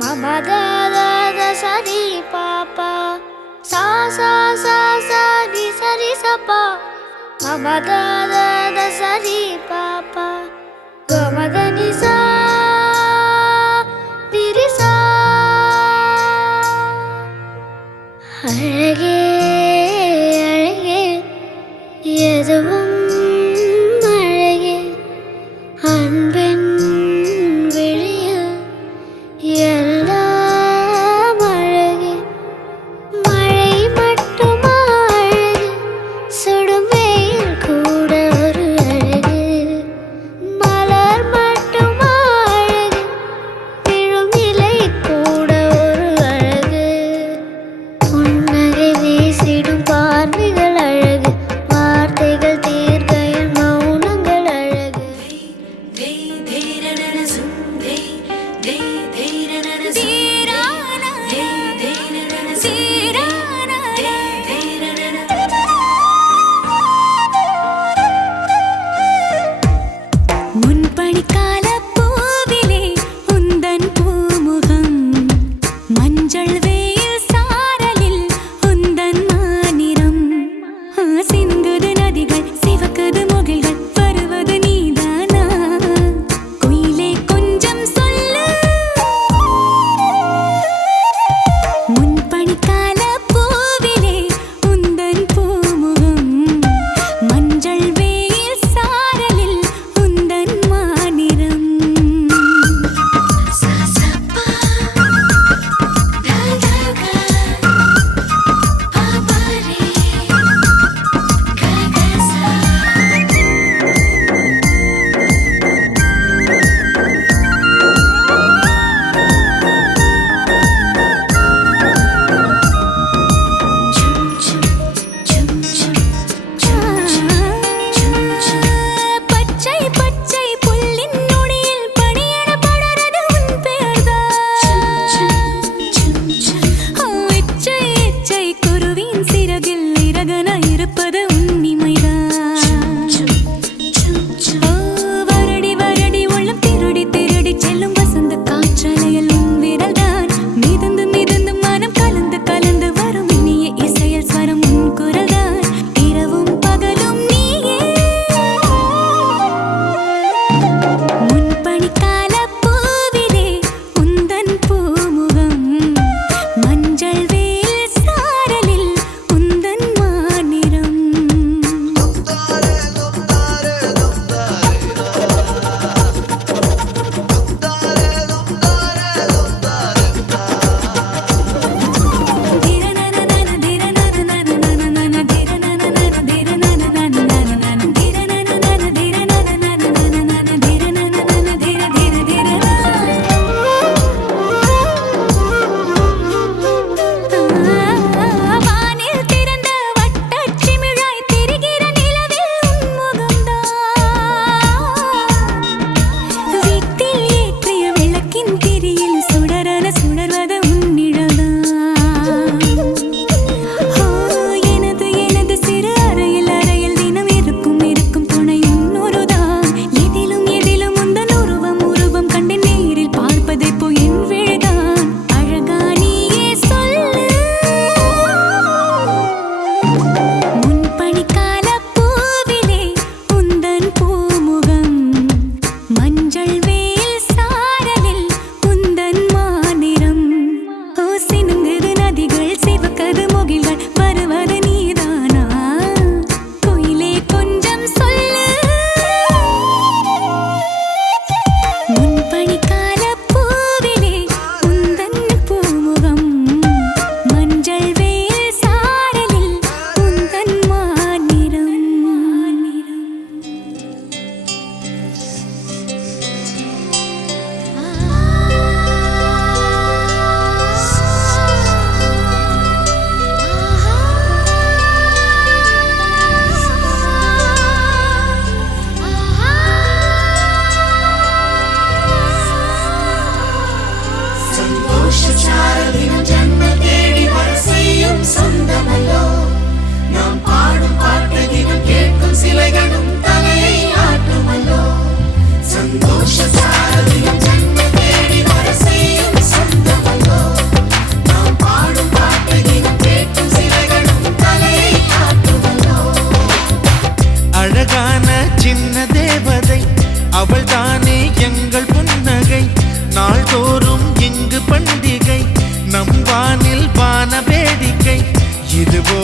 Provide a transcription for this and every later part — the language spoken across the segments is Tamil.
mama da da da sa di pa pa sa sa sa sa di sa pa mama da da da sa di pa pa ga ma da ni sa di ri sa அழகே அழகே எதுவும் அழகே அன்பின் விழியில் எல்லாம் அழகே மழை மட்டுமா அழகு சுடும் வெயில் கூட ஒரு அழகு மலர் மட்டுமா அழகு விழும் இலை கூட ஒரு அழகு புன்னகை வீசிடும் பார்வைகள் அழகு வார்த்தைகள் தீர்க்கையில் மௌனங்கள் அழகு முன்பனிக்கால பூவிலே உந்தன் பூமுகம் மஞ்சள் வெயில் சாரலில் உந்தன் மாநிறம்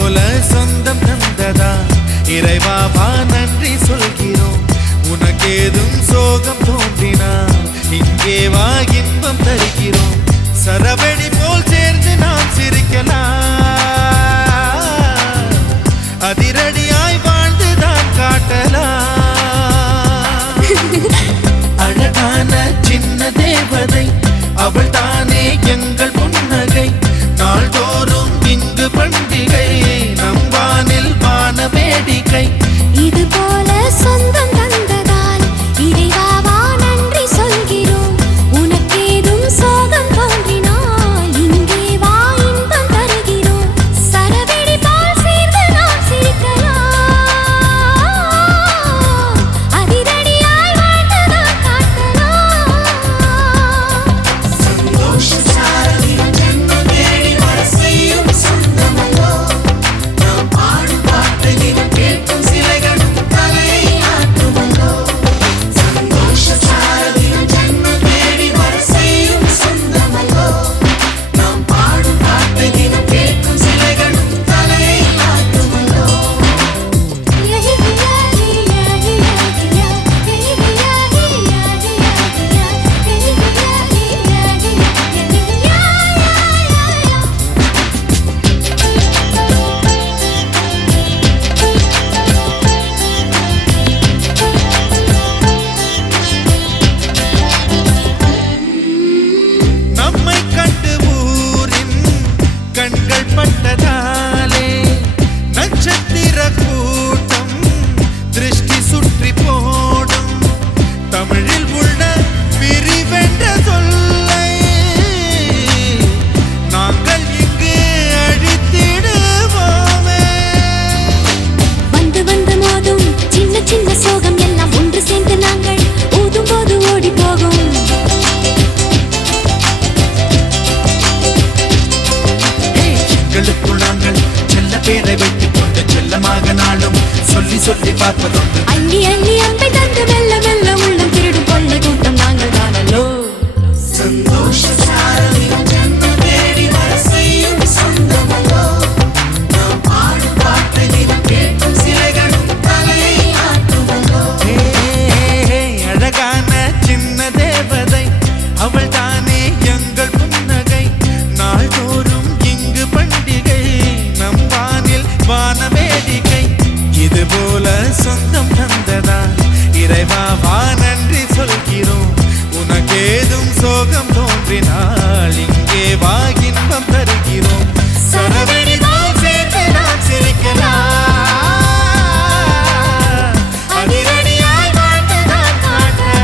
போல சொந்தம் தந்ததா இறைவா வா நன்றி சொல்கிறோம். உனக்கேதும் சோகம் தோன்றினா இங்கே வா இன்பம் தருகிறோம். சரவெடி போல் சேர்ந்து நாம் சிரிக்கலாம், அதிரடியாய் வாழ்ந்துதான் காட்டலாம். அழகான சின்ன தேவதை அவள் தானே எங்கள் புன்னகை. நாள்தோறும் இங்கு பண்டிகை, நம் வானில் வான வேடிக்கை. இது போல சொந்தம் தந்ததால் இறைவாவா நன்றி சொல்கிறோம். உனக்கேதும் சோகம் தோன்றினால் இங்கே வா இன்பம் தருகிறோம். சரவெடி போல் சேர்ந்து நாம் சிரிக்கலாம், அதிரடியாய் வாழ்ந்துதான் காட்டலாம். சந்தோஷ சாரதினம் ஜென்மம் தேடி வர செய்யும் சொந்தமல்லோ. நாம் பாடும் பாட்டு தினம் கேட்கும் சிலைகளும் தலையை ஆட்டுமல்லோ. சந்தோஷ சாரதினம் ஜென்மம் தேடி வர செய்யும் சொந்தமல்லோ. நாம் பாடும் பாட்டு தினம் கேட்கும் சிலைகளும் தலையை ஆட்டுமல்லோ. நம்மை கண்டு ஊரின் கண்கள் பட்டதாலே நட்சத்திர கூட்டம் திருஷ்டி சுற்றி போடும். தமிழில் உள்ள பிரிவென்ற சொல்லை நாங்கள் இங்கு அழித்திடுவோமே. வந்து வந்து மோதும் சின்ன சின்ன சோகம் எல்லாம் ஒன்று சேர்ந்து நாங்கள் ஊதும் போது ஓடி போகும். எங்களுக்குள் நாங்கள் செல்ல பேரை வைத்துக் கொண்டு செல்லமாக நாளும் சொல்லி சொல்லி பார்ப்பதொன்று. அள்ளி அள்ளி அம்பை தந்து மெல்ல மெல்ல உள்ளம் திருடும் கொள்ளை கூட்டம் நாங்கள் தானல்லோ. சந்தோஷ சாரதினம் ஜென்மம் தேடி வர செய்யும் சொந்தமல்லோ. நாம் பாடும் பாட்டு தினம் கேட்கும் சிலைகளும் தலையை ஆட்டுமல்லோ. அழகான சின்ன தேவதை அவள் தானே எங்கள் புன்னகை. நாள்தோறும் இங்கு பண்டிகை, நம் வானில் வான வேடிக்கை. இது போல சொந்தம் தந்ததா இறைவா வா நன்றி சொல்கிறோம். உனக்கேதும் சோகம் தோன்றினால் இங்கே வா இன்பம் தருகிறோம். சரவெடி போல் சேர்ந்து நாம் சிரிக்கலாம், அதிரடியாய் வாழ்ந்துதான் காட்டலாம்.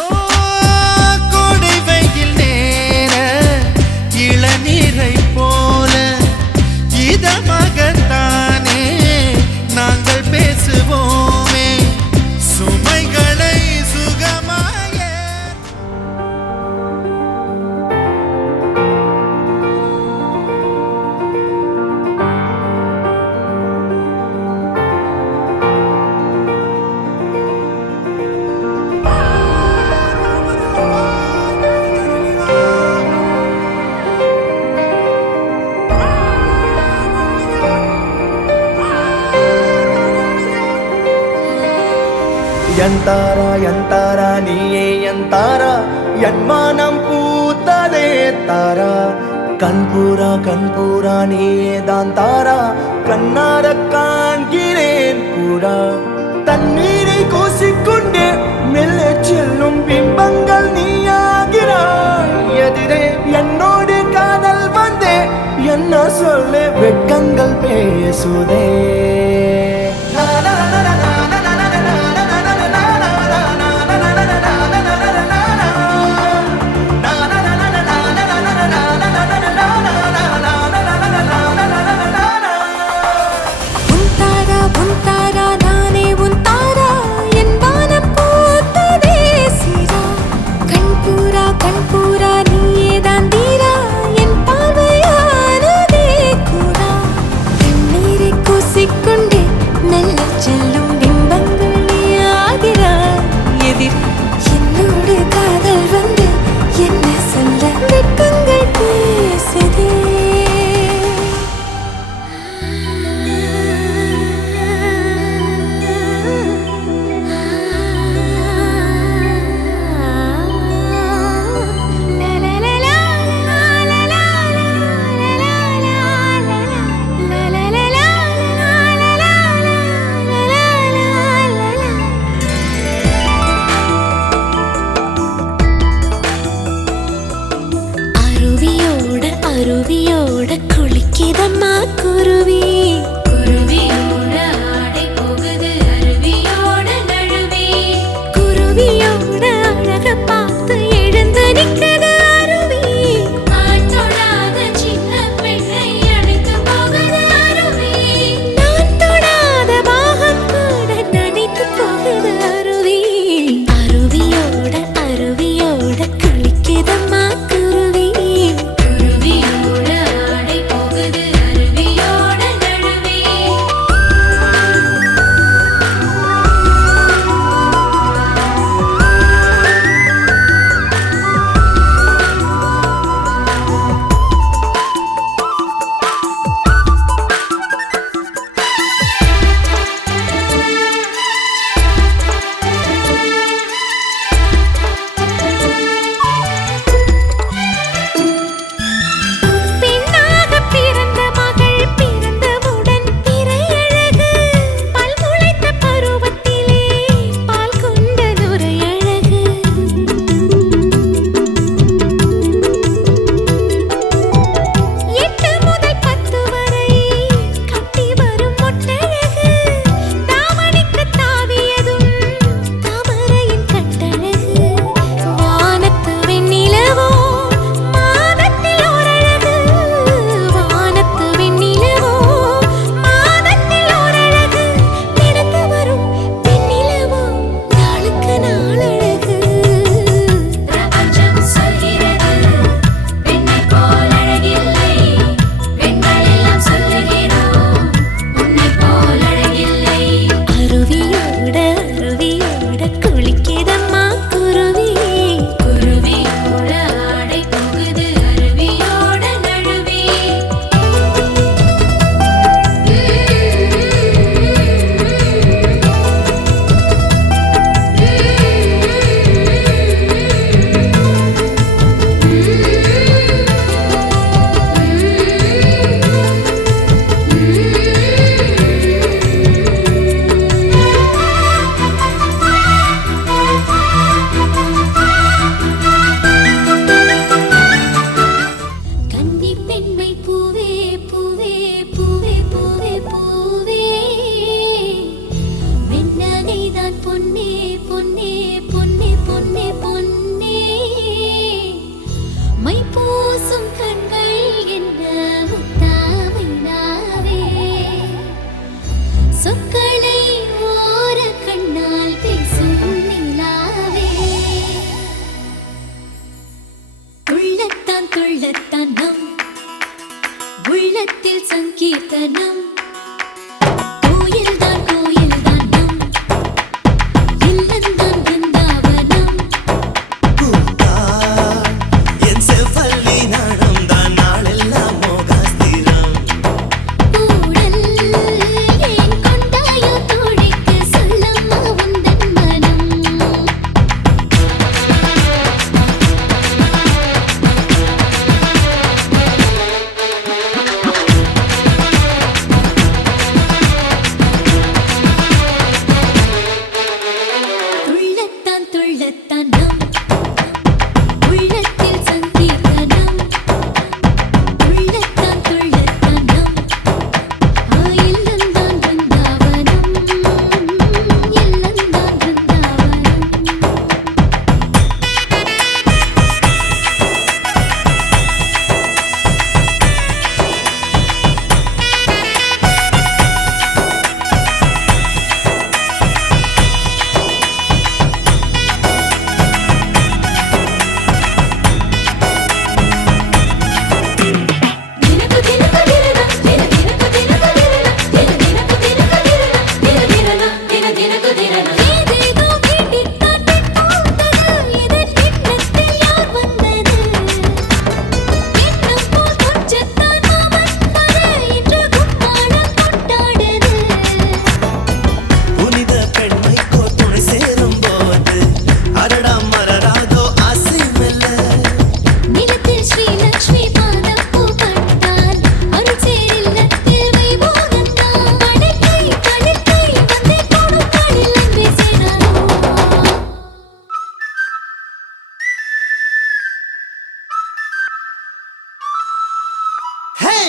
ஓ, கோடை வெயில் நேர இளநீரை போல இதமாகத்தானே நாங்கள் பேசுவோமே. சுமைகளை சுகமாக ಎಂತಾರ ಎಂತಾರ ನೀಯೇ ಎಂತಾರ ಎನ್ಮಾನಂ பூத்ததே தாரா. கண்பூரா நீயே தான் தாரா. கண்ணார காண்கிறேன் பூரா. தண்ணீரை கூசிக்கொண்டே மெல்ல செல்லும் பிம்பங்கள் நீயாகிறாய். எதிரே என்னோடு காதல் வந்தே என்ன சொல்ல வெட்கங்கள் பேசுதே.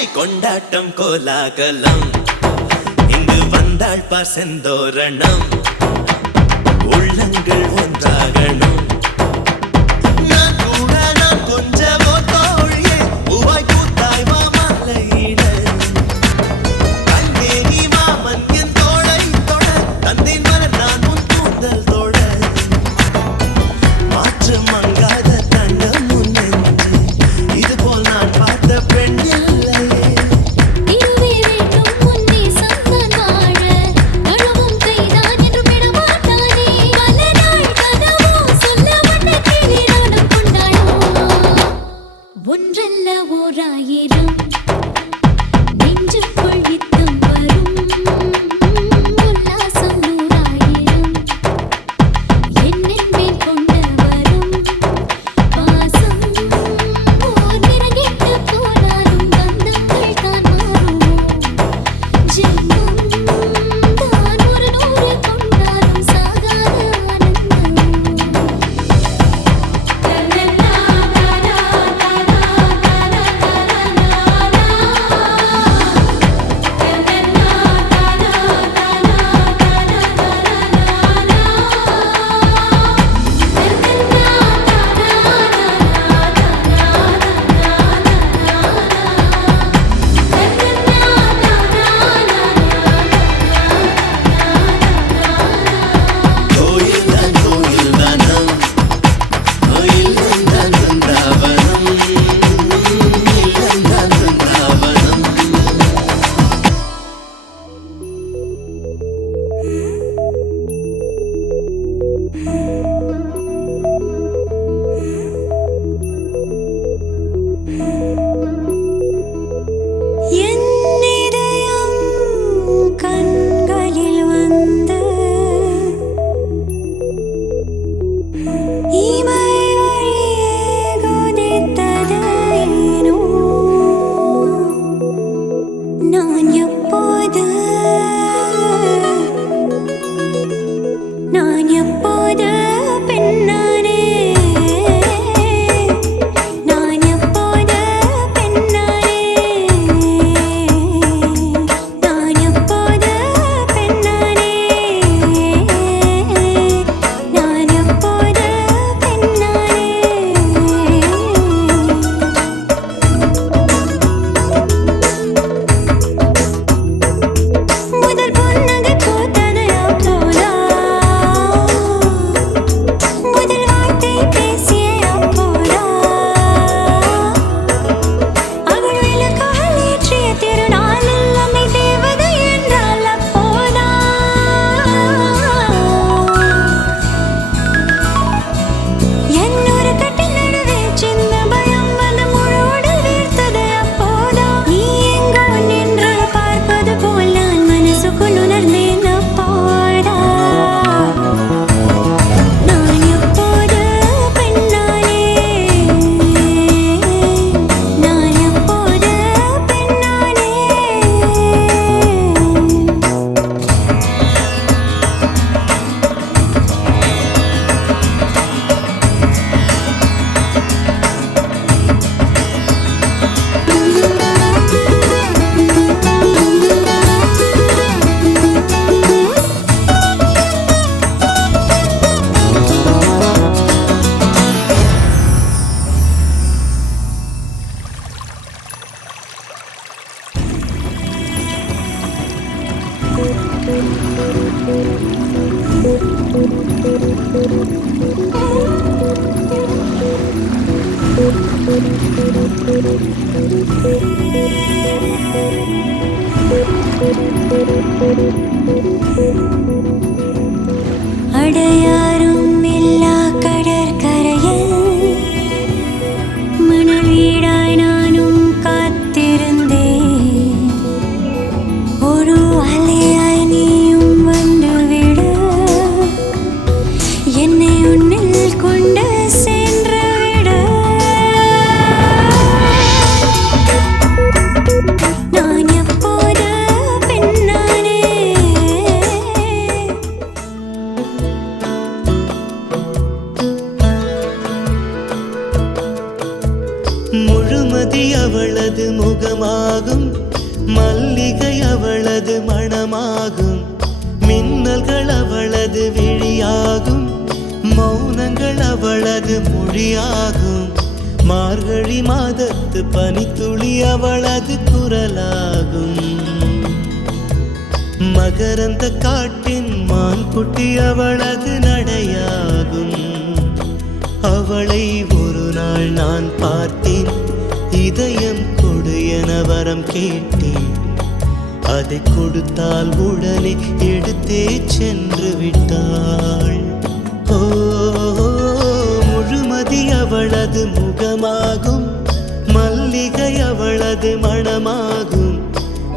கொண்டாட்டம் கோலாகலம் இங்கு வந்தாள் பார் செந்தோரணம் உள்ளங்கள் ஒன்றாகணும் நான் கூட நான் கொஞ்சமோ தோழியே பூவாய் பூத்தாய் மாமலையிட கண்டே நீ மாமன் என் தோளை தொட தந்தேன் மலர் நான் உன் கூந்தல் தொட மாற்று மங்காத தண்டம் முன் நெஞ்சு இதுபோல் நான் பார்த்த பெண் இல்லையே இதுவே வேண்டும் முன்னே சந்தன் வாழ நழுவும் கைதான் என்று விடமாட்டானே பல நாள் கனவோ சொல்ல வந்த கிளி நானும் கொண்டாடோ ஒன்றல்ல ஓராயிரம் நெஞ்சுக்குள் நித்தம் வரும் உல்லாசம் நூறாயிரம் என்னின் மேல் கொண்ட வரும் பாசம் ஓர் நிறங்கிட்டு போனாலும் பந்தங்கள் தான் மாறுமோ ஜென்மம் தான் ஒரு நூறு கொண்டாலும் சாகாத கோயில் தான் கோயில் தானம் கோயில் தான் வந்தாவனம் இல்லம் தான் வந்தாவனம் என் இதயம் கண்களில் வந்து இமை வழியே குதித்தது ஏனோ நான் எப்போது பெண்ணானே நான் எப்போது பெண்ணானே நான் எப்போது பெண்ணானே நான் எப்போது பெண்ணானே மௌனங்கள் அவளது மொழியாகும். மார்கழி மாதத்து பனித்துளி அவளது குரலாகும். மகரந்த காட்டின் மான்குட்டி அவளது நடையாகும். அவளை ஒரு நாள் நான் பார்த்தேன், இதயம் கொடு என வரம் கேட்டேன். அதை கொடுத்தால் உடனே எடுத்தே சென்று விட்டாள். ஓ, முழுமதி அவளது முகமாகும். மல்லிகை அவளது மணமாகும்.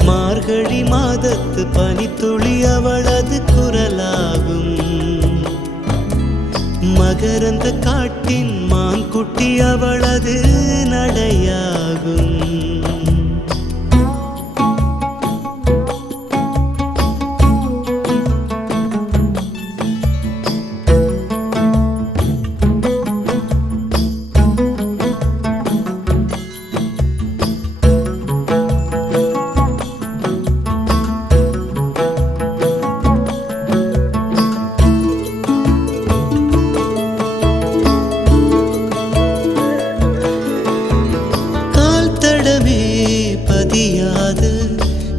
மார்கழி மாதத்து பனித்துளி அவளது குரலாகும். மகரந்த காட்டின் மான்குட்டி அவளது நடையாகும்.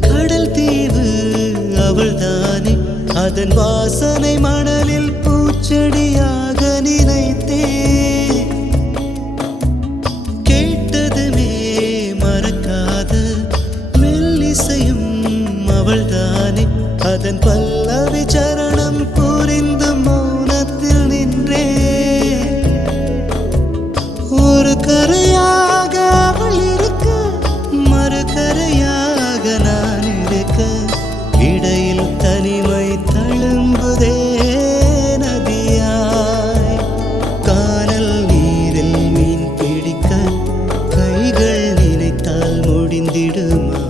கடல் தீவு அவள்தானே, அதன் வாசனை மணலில் பூச்செடியாக நினைத்தே. கேட்டதுமே மறக்காத மெல்லிசையும் அவள்தானே, அதன் பல்லவி சரணம் புரிந்து மௌனத்தில் நின்றே. ஒரு கரையாக அவள் இருக்க, மறுகரையாக நான் இருக்க. இடையில் தனிமை தழும்புதே நதியாய். கானல் நீரில் மீன் பிடிக்க கைகள் நினைத்தால் முடிந்திடுமா?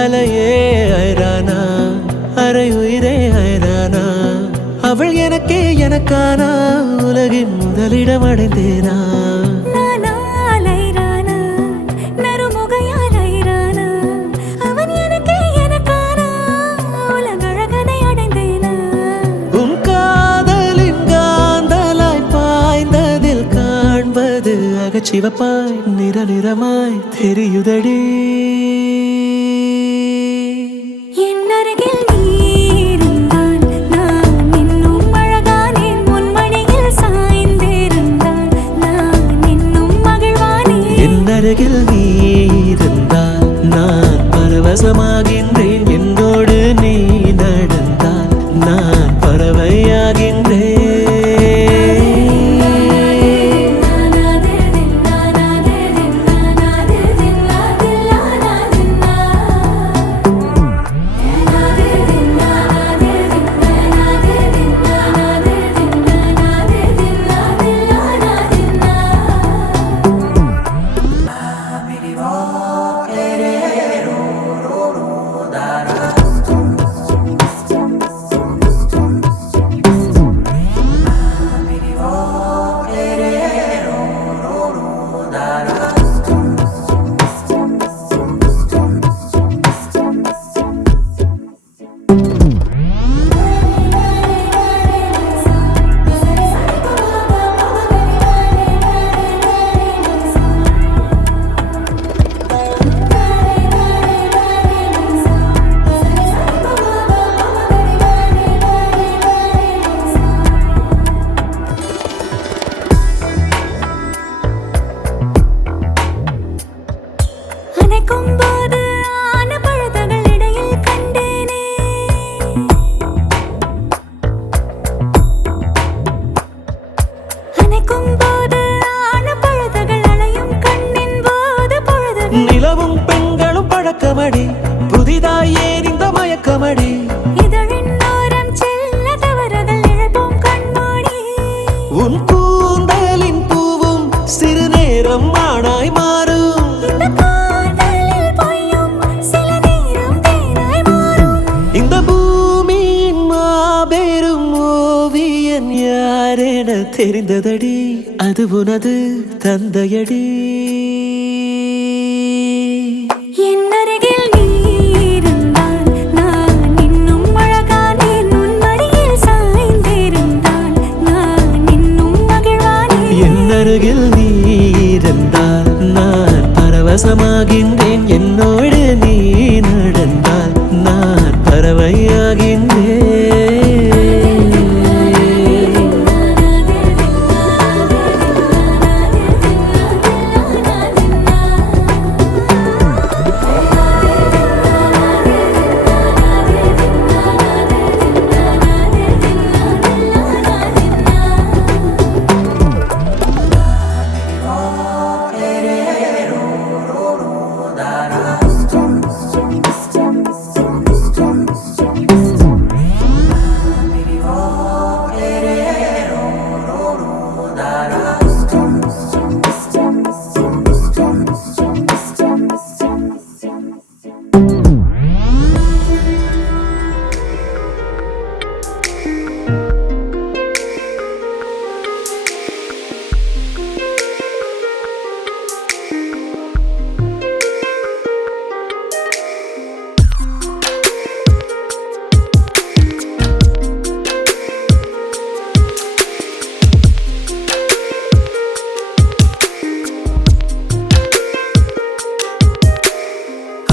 அலையே ஐரானா, அரை உயிரே ஐரானா, அவள் எனக்கே எனக்கானா, உலகின் முதலிடம் அடைந்தேனா? உன் காதலின் காந்தலாய் பாய்ந்ததில் காண்பது அகச்சிவப்பாய் நிற நிறமாய் தெரியுதடி. அருகில் நீ இருந்தால் நான் பரவசமாகின்றேன். என்னோடு நீ நடந்தால் நான் பறவையாகின்றேன். நிலவும் பெண்களும் பழக்கமடி, புதிதாய் ஏன் இந்த மயக்கமடி? உன் அது உனது தந்தையடி. என் அருகில் நீ இருந்தால் நான் இன்னும் அழகானேன். உன் மடியில் சாய்ந்திருந்தால் நான் இன்னும் மகிழ்வானேன். என் அருகில் நீ இருந்தால் நான் பரவசமாகின்றேன். என்னோடு நீ நடந்தால் நான் பறவையாகின்றேன்.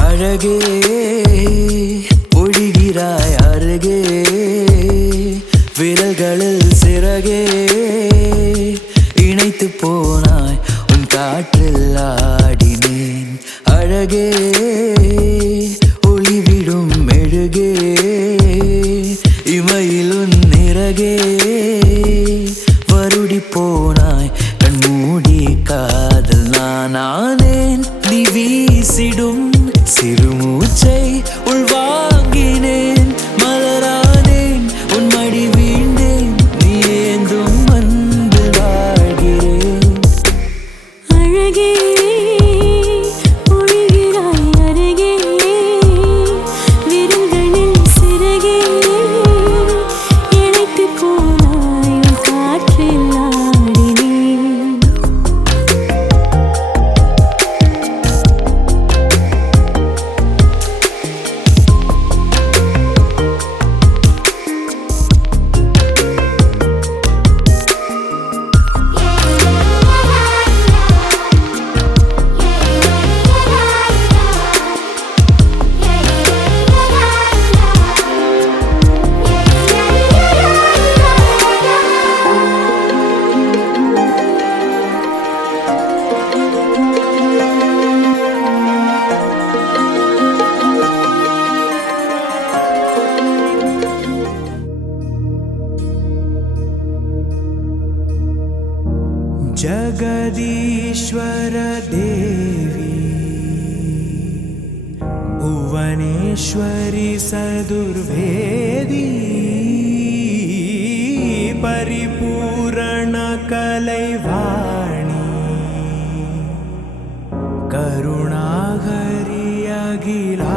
அழகே ஒழிகிறாய் அருகே, விரல்களில் சிறகே இணைத்து போனாய் உன் காற்றில் ஆடினேன். அழகே ஒளிவிடும் மெழுகே, இமையில் உன் நிறகே வருடி போனாய் கண்மூடி காதல் நானானேன். நீ வீசிடும் சிறுமூச்சை உள்வாங்கினேன். மலரானேன் உன் மடி வீழ்ந்தேன். நீ ஏந்தும் அன்பு வாழ்கிறேன். அழகே ஒழிகிறாய் அருகே, விரல்களில் சிறகே இணைத்து போனாய் உன் காற்றில் ஆடினேன். जगदीश्वर देवी भुवनेश्वरी सदुर्वेदी परिपूर्ण कलैवाणी करुणाहरि अखिलाण्डरूपी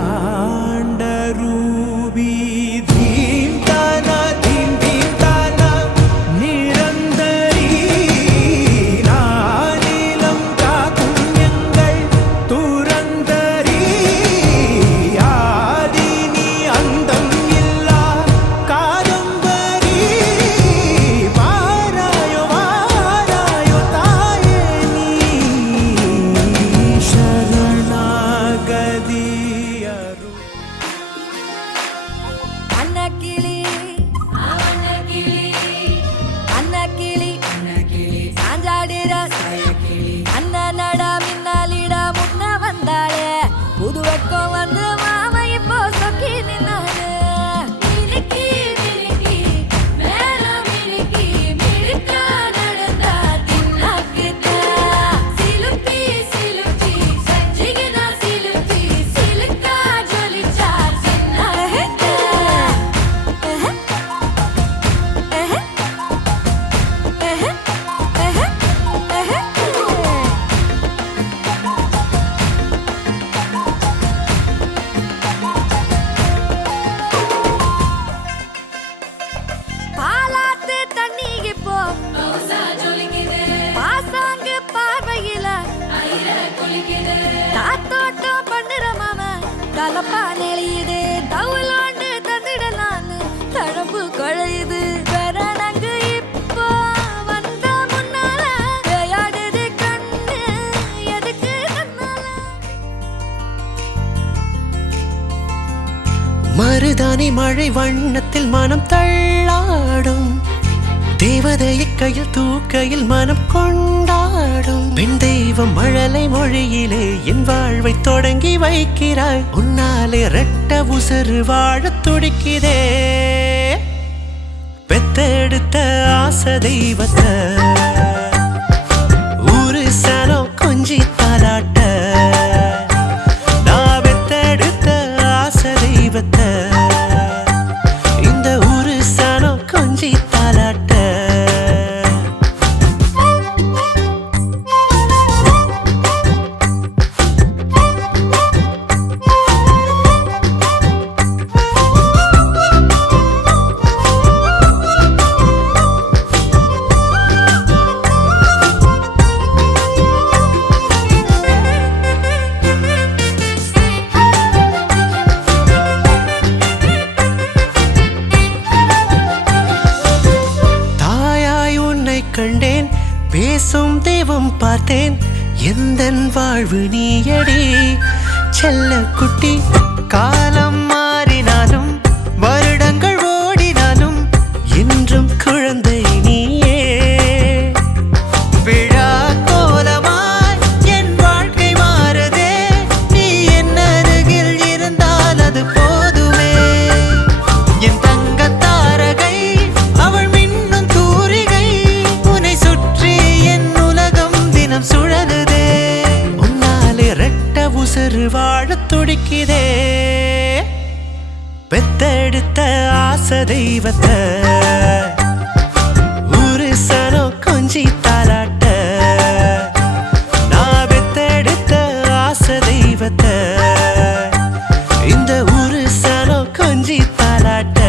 தலப்பா நெளியுது தவளாண்டு தந்திடலான்னு தழம்பு குழையுது கரணங்கு இப்போ வந்த முன்னால விளையாடுது கண்ணு எதுக்கு கண்ணால மருதாணி மழை வண்ணத்தில் மனம் தள்ளாடும் தேவதையை கையில் தூக்கையில் மனம் கொண்டாடும் பெண் தெய்வம் மழலை மொழியிலே என் வாழ்வை தொடங்கி வைக்கிறாய் உன்னாலே ரெட்ட உசுறு வாழத் துடிக்குதே பெத்தெடுத்த ஆசை தெய்வத்தை ஊரு சனம் கொஞ்சி தாலாட்ட நான் பெத்தெடுத்த ஆசை தெய்வத்தை இந்த ஊரு சனம் கொஞ்சி தாலாட்ட கண்டேன் பேசும் தெய்வம் பார்த்தேன் எந்தன் வாழ்வு நீயடி செல்ல குட்டி காலம் மாறினாலும் வருடங்கள் ஓடினாலும் என்றும் குழந்தை நீயே விழா கோலமாய் என் வாழ்க்கை மாறுதே நீ என் அருகில் இருந்தால் அது போதுமே என் தங்க தாரகை அவள் மின்னும் தூரிகை உன்னை சுற்றி என் உலகம் தினம் சுழலுதே உன்னாலே ரெட்ட உசுறு வாழத் துடிக்குதே பெத்தெடுத்த ஆசை தெய்வத்தை ஊரு சனம் கொஞ்சி தாலாட்ட நான் பெத்தெடுத்த ஆசை தெய்வத்தை இந்த ஊரு சனம் கொஞ்சி தாலாட்ட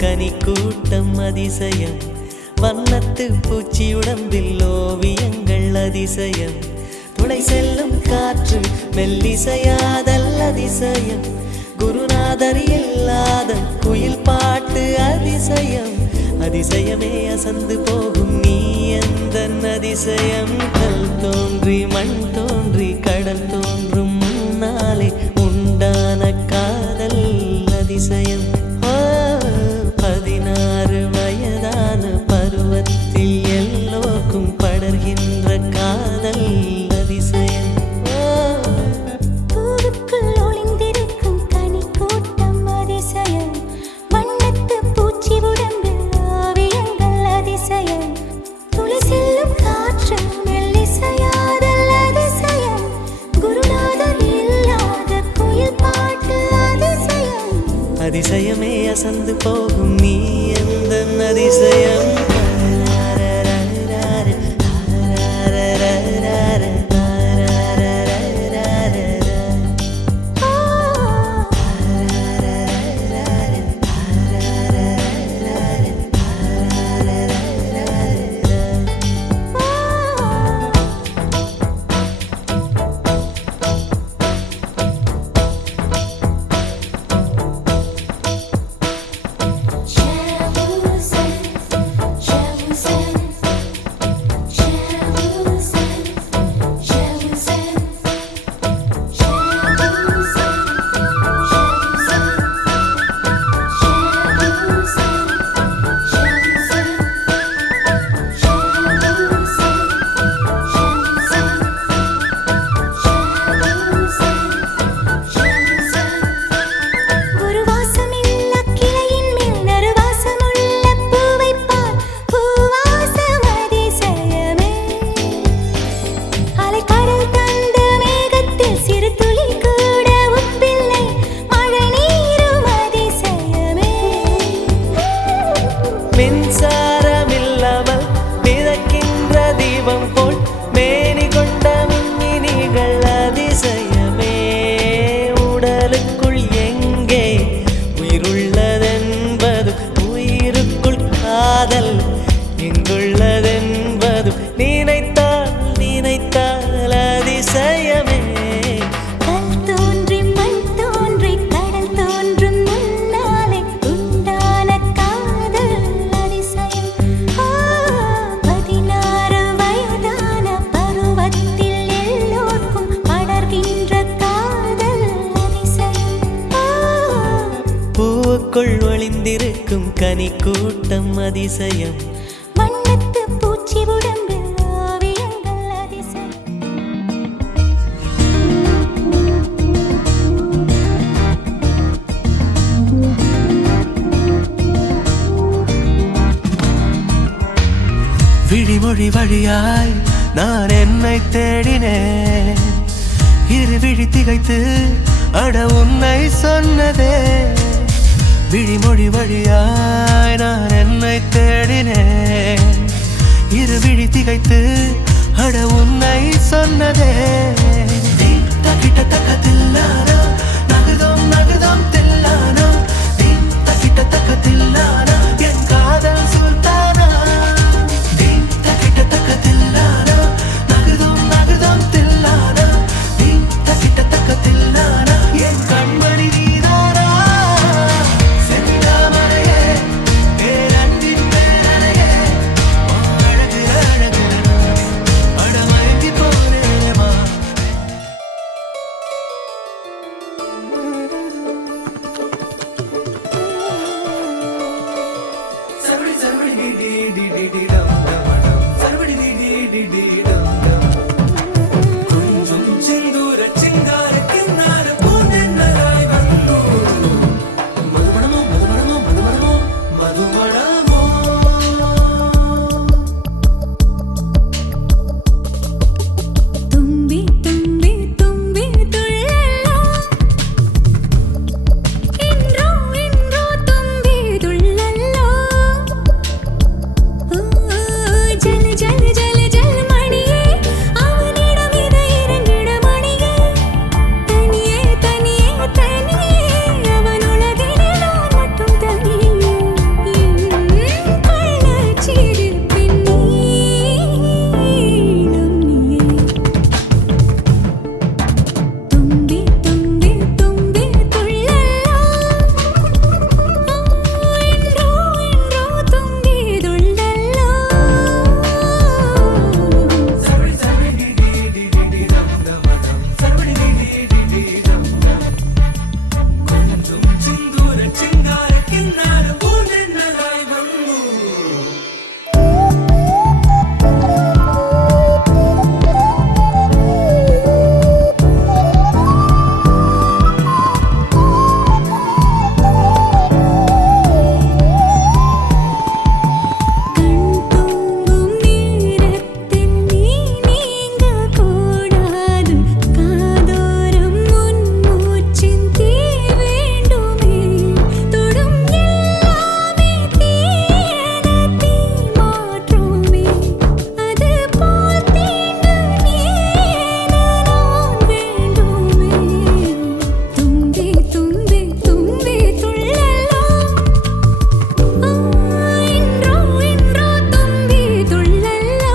கனி கூட்டம் அதிசயம் வண்ணத்து பூச்சி உடம்பில் ஓவியங்கள் அதிசயம் துளை செல்லும் காற்று மெல்லிசையாதல் அதிசயம் குருநாதர் இல்லாத குயில் பாட்டு அதிசயம் அதிசயமே அசந்து போகும் நீ எந்த அதிசயம் கல் தோன்றி மண் தோன்றி கடல் தோன்றும் முன்னாலே உண்டான காதல் அதிசயம் 16 வயதான பருவத்தில் எல்லோருக்கும் படர்கின்ற காதல் அதிசயம் பூவுக்குள் ஒளிந்திருக்கும் கனி கூட்டம் அதிசயம் வண்ணத்து பூச்சி உடம்பில் ஓவியங்கள் அதிசயம் துளி செல்லும் காற்று மெல்லிசையாதல் அதிசயம் குருநாதர் இல்லாத குயில் பாட்டு அதிசயம் அதிசயமே அசந்து போகும் நீ எந்த அதிசயம் Share பூவுக்குள் ஒளிந்திருக்கும் கனி கூட்டம் அதிசயம். வண்ணத்து பூச்சி உடம்பில் ஓவியங்கள் அதிசயம். விழிமொழி வழியாய் நான் என்னை தேடினேன். இரு விழி திகைத்து அட உன்னை சொன்னதே. விழிமொழி வழியாய் நான் என்னை தேடினேன். இரு விழி திகைத்து அட உன்னை சொன்னதே. கிட்ட தக்கத்தில்லானா நகுதம் நகுதம் தில்லானா. கிட்ட தக்கத்தில்லானா என் காதல் சுல்தானா. கிட்ட தக்கத்தில்லானா நகுதம் நகுதம் தில்லானா. கிட்ட தக்கத்தில்லானா என் கண்மணி நீதானா. செந்தாமரையே பேரன்பின் பேரனையே அழகு அழகு அடமயங்கி போனேமா. சர்வடி சர்வடி டி டி டி டி டம் டம் டம். சர்வடி டி டி டி டி டம் டம். கொஞ்சம் செந்தூர சிங்கார கின்னார பூந்தென்னலாய் வந்தோ. மதுமணமோ மதுமணமோ மதுமணமோ மதுமணமோ. தும்பி தும்பி தும்பி துள்ளலோ. இன்றோ இன்றோ தும்பி துள்ளலோ. ஜல் ஜல் ஜல் ஜல் மணியே அவனிடம் இதை இறங்கிட மணியே. தனியே தனியே தனியே அவன் உலகிலே நான் மட்டும் தனியே. என் கள்ளச்சிரிப்பின் நீளம் நீயே. தும்பி தும்பி தும்பி துள்ளலோ. இன்றோ இன்றோ தும்பி துள்ளலோ. சர்வடி சர்வடி டி டி டி டி டம் டம் டம். சர்வடி டி டி டி டி டம் டம். கொஞ்சம் செந்தூர சிங்கார கின்னார பூந்தென்னலாய் வந்தோ. கண் தூங்கும் நேரத்தில் நீ நீங்க கூடாது. காதோரம் உன் மூச்சின் தீ வேண்டுமே. தொடும் எல்லாமே தீயன தீ மாற்றுமே. அது போல் தீண்டு நீயென நான் வேண்டுமே. தும்பி தும்பி தும்பி துள்ளலோ. இன்றோ இன்றோ தும்பி துள்ளலோ.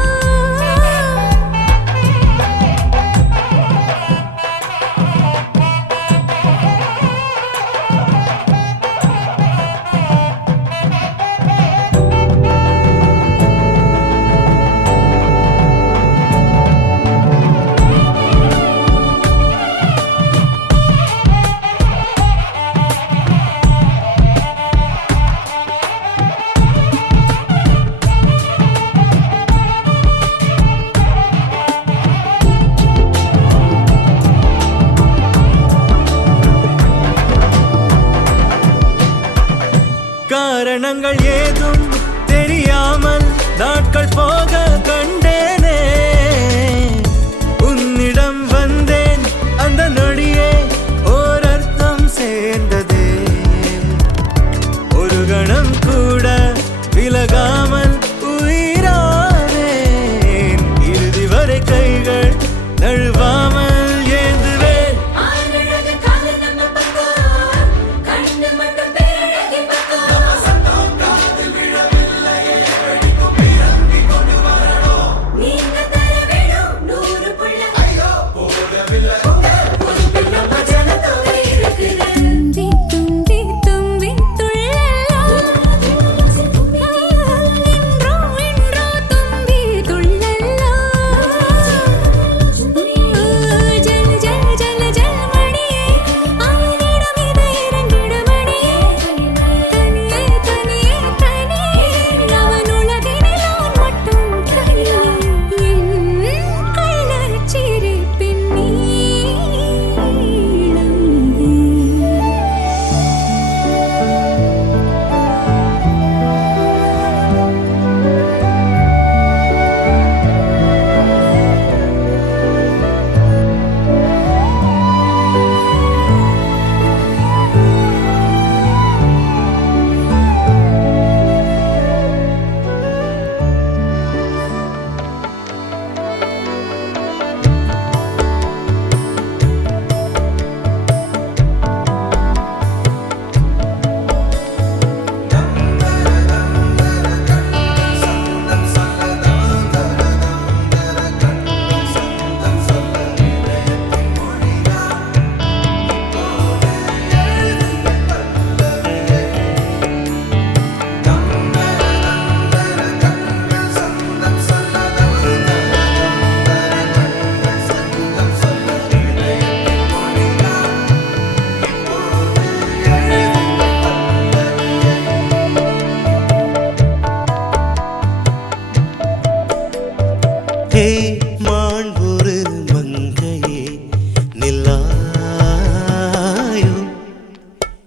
காரணங்கள் ஏதும் தெரியாமல் நாட்கள் போக கண்டேனே. உன்னிடம் வந்தேன் அந்த நொடியே ஓர் அர்த்தம் சேர்ந்ததே. ஒரு கணம் கூட விலகாமல் உயிரானேன். இறுதி வரை கைகள் நழுவாமல் ஏந்துவேன். ஆனழகு காதல் நம்ம பக்கம். கண்ணு மட்டும் பேரழகி பக்கம். சத்தம் காதில் விழவில்லையே வெடிக்கும் இறங்கி கொண்டு வர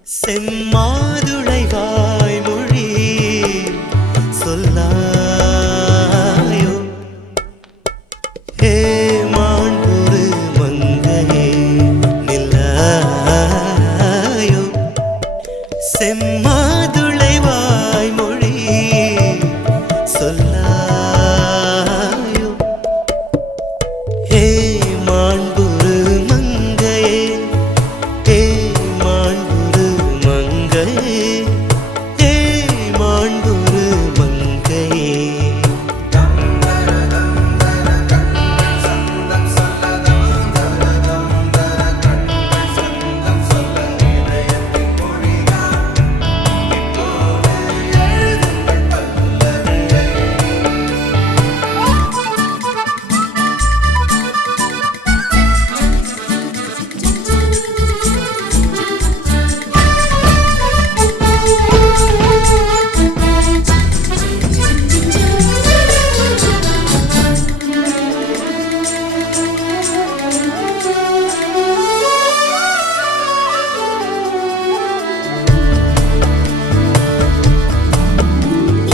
செம்மாதுளை வாய்மொழி சொல்லாயோ ஹே மாண்புரு மங்கையே நில்லாயோ செம்மாதுளை வாய்மொழி சொல்லாயோ ஹே மாண்புரு மங்கையே ஹே மாண்புரு மங்கையே ஹே மாண்புரு மங்கையே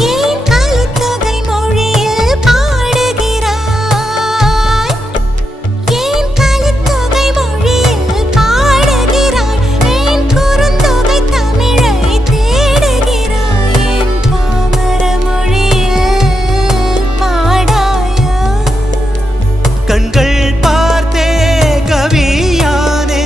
ஏன் கலித்தொகை மொழியில் பாடுகிறாய் ஏன் கலித்தொகை மொழியில் பாடுகிறாய் ஏன் குறுந்தொகை தமிழை தேடுகிறாய் ஏன் பாமர மொழியில் பாடாயோ கண்கள் பார்த்தே கவியானே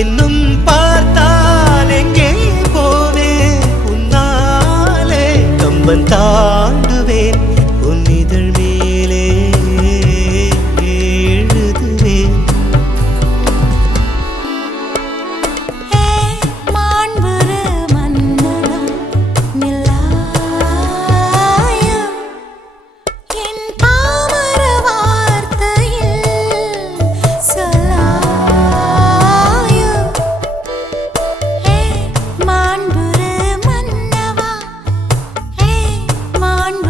இன்னும் பார்த்தால் எங்கே போவேன் உன்னாலே கம்பன் தாண்டுவேன் உன் இதழ் மேலே எழுதுவேன் ஹே மாண்புரு மன்னவா நில்லாயோ என் பாமர வார்த்தையில் சொல்லாயோ ஹே மாண்புரு மன்னவா ஹே மாண்புரு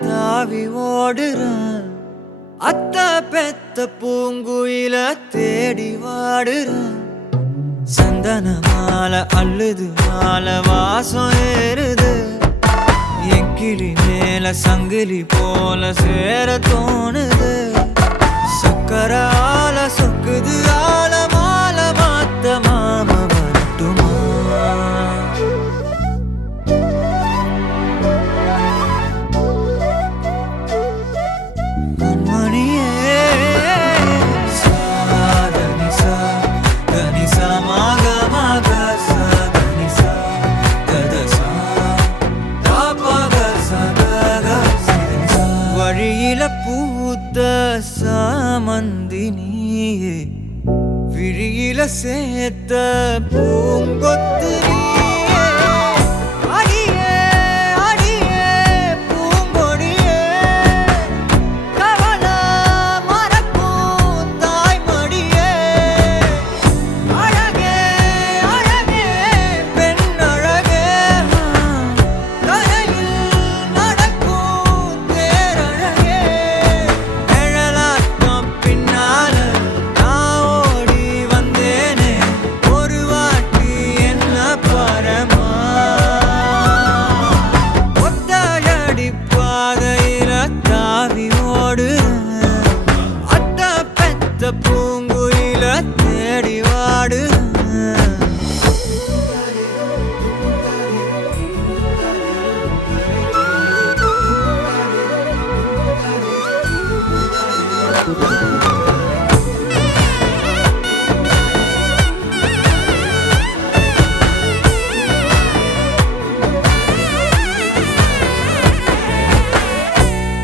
தாவி ஓடுறான் அத்த பெத்த பூங்குயில தேடி வாடுறான் சந்தன மாலை அள்ளுது மாலை வாசம் ஏறுது என் கிளி மேல சங்கிலி போல சேர தோணுது சக்கர ஆல சொக்குது ஆல மால மாத்த மாம வரட்டுமா கண்மணியே சாதனிசா கனிசா மாக மாக சாதனிசா கதசா தாபக சதக சிதனிசா வழியில பூத்த சாமந்தி நீயே விழியில சேர்த்த பூங்கொத்து நீயே அடியே அடியே பூங்கொடியே கவல மறக்கும் தாய்மடியே அழகே அழகே பெண் அழகே கரையில் நடக்கும் தேரழகே நிழலாட்டம் பின்னால நான் ஓடி வந்தேனே ஒரு வாட்டி என்ன பரமா ஒத்தையடி பாதையில தாவி ஓடுறேன் அத்த பெத்த பூங்குயில தேடி வாடுறேன்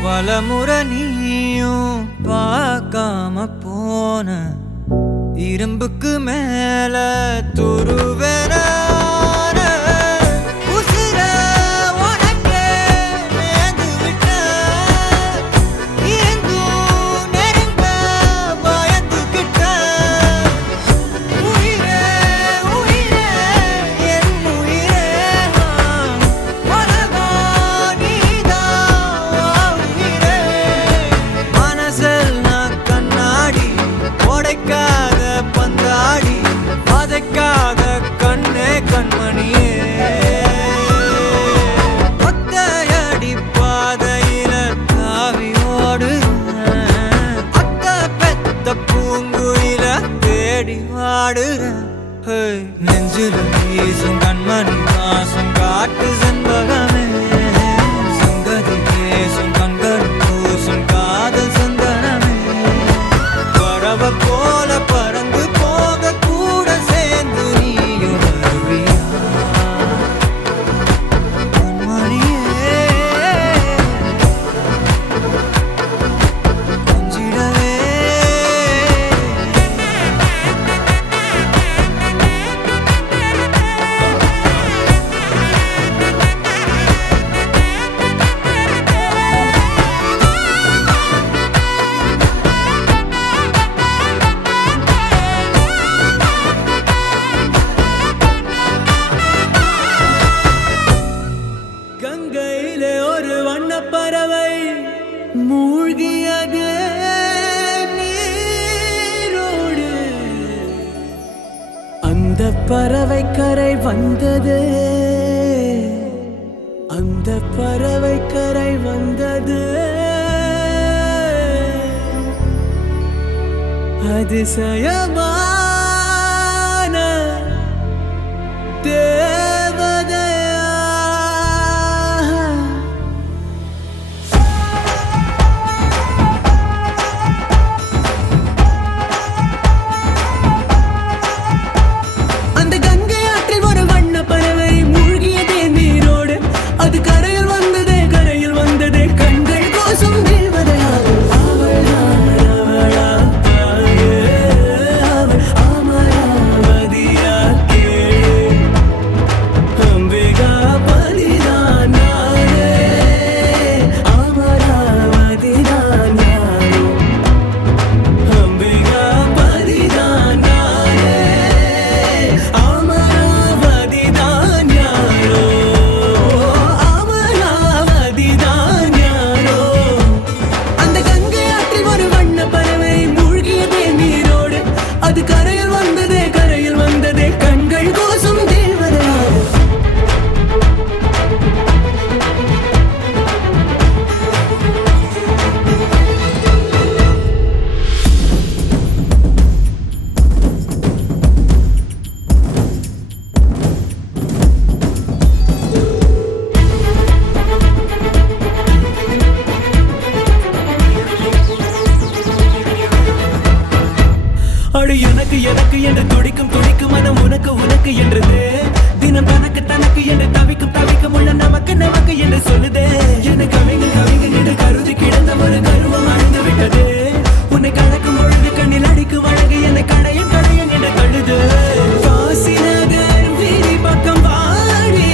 பலமுறை நீயும் பார்க்காம போன இரும்புக்கு மேல துருவென உசிர உனக்கே நேர்ந்து விட்டேன் இருந்தும் நெருங்க பயந்துகிட்டேன் உயிரே உயிரே என் உயிரே உலகம் நீதான் உயிரே மனசில் நான் கண்ணாடி உடைக்காத பந்தாடி வதைக்காத கண்ணே கண்மணியே ஒத்தையடி பாதையில தாவி ஓடுறேன் அத்த பெத்த பூங்குயில தேடி வாடுறேன் நெஞ்சில வீசும் கண்மணி வாசம் காட்டு செண்பகமே சங்கதி பேசும் கண்கள் பூசும் காதல் சந்தனமே பறவ போல பறந்து போக கூட சேர்ந்து நீயும் வருவியா கண்மணியே கொஞ்சிடவே கங்கையிலே ஒரு வண்ணப்பறவை மூழ்கியது நீரோடு அந்த பறவை கரை வந்தது அந்த பறவை கரை வந்தது அதிசயமான தேவதையா அந்த கங்கை ஆற்றில் ஒரு வண்ண பறவை மூழ்கியதே நீரோடு அது கரையில் வந்ததே கண்கள் கோசம் தேவதையா அவளா அவளா தாயே அவள் வந்ததே கரையில் வந்ததே கண்கள் கோசும் தேவதையாக அடு எனக்கு எனக்கு என்று துடிக்கும் துடிக்கும் மனம் உனக்கு உனக்கு என்றது தினம் தனக்கு தனக்கு என்று தவிக்கும் தவிக்கும் உள்ள நமக்கு நமக்கு என்று சொல்லுதே என கவிங்க கவிங்க என்று கருதி கிடந்த ஒரு கருவம் அழிந்து விட்டது உன்னை கலக்கும் பொழுது கண்ணில் அடிக்கும் அழகு என்னை கடையன் கடையன் என்று கழுது வாசி நகர் வீதி பக்கம் வாடி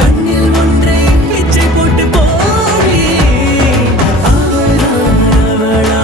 கண்ணில் ஒன்றை பிச்சை போட்டு போடி அவளா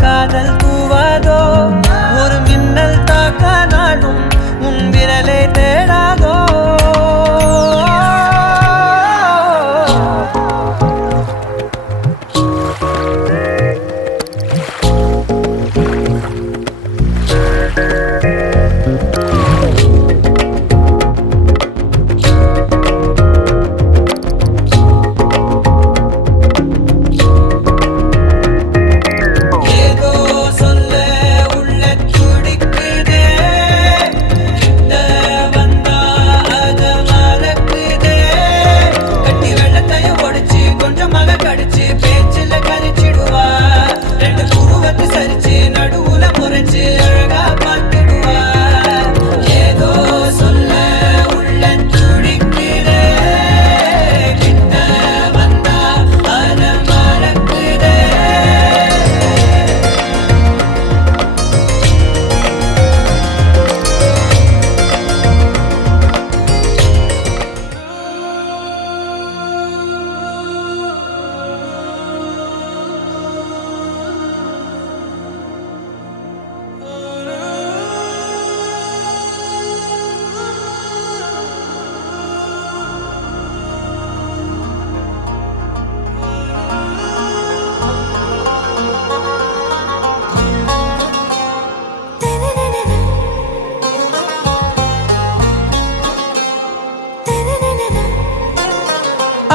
காதல் தூவாதோ ஒரு மின்னல் தாக்க நாடும் உன் விரலை தேடாதோ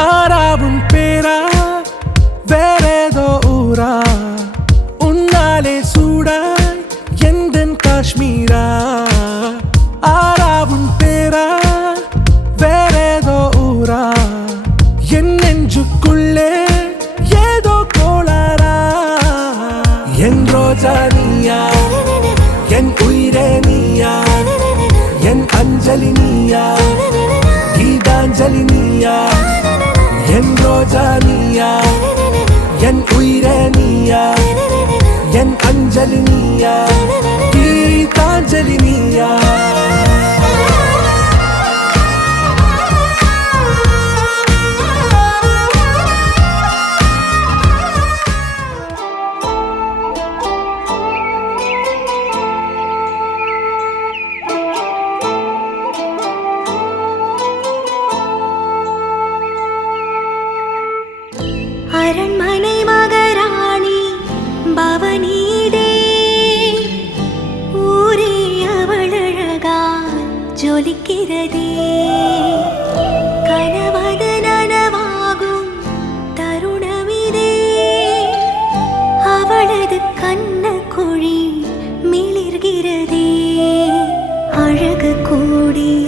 ஆராவும் பேரா வேறேதோ ஊரா உன்னாலே சூடாய் எந்தன் காஷ்மீரா ஆராவும் பேரா வேறேதோ ஊரா என் நெஞ்சுக்குள்ளே ஏதோ கோளாரா என் ரோஜா நீயா என் உயிரே நீயா என் அஞ்சலி நீயா கீதாஞ்சலி நீயா என் ரோஜா நீயா என் உயிரே நீயா என் அஞ்சலி நீயா கீதாஞ்சலி நீயா அரண்மனை மகாராணி பவனீதே ஊரே அவள் அழகால் ஜொலிக்கிறதே கனவது நனவாகும் தருணமிதே அவளது கண்ண குழி மிளிர்கிறதே அழகு கூடிய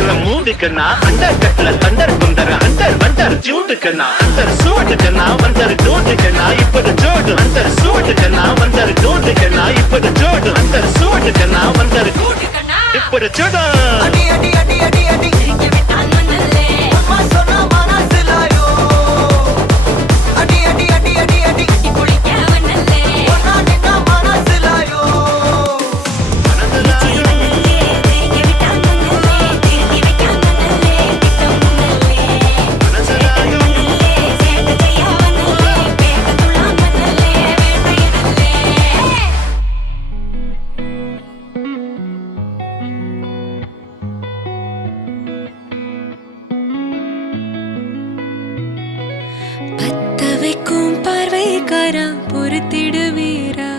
अंदर कटल अंदर कुंदर अंदर बंदर जूट करना अंदर सूट करना अंदर डोट करना इपड़ जोड़ अंदर सूट करना अंदर डोट करना इपड़ जोड़ अंदर सूट करना अंदर इपड़ जोड़ अडी अडी अडी अडी अडी के बिटान मनले अम्मा सोना माना सिलायो अडी अडी अडी अडी अडी की कुड़ी के मनले ओना निना माना सिलायो பத்தவைக்கும் பார்வைக்காரா பொறுத்திடுவீரா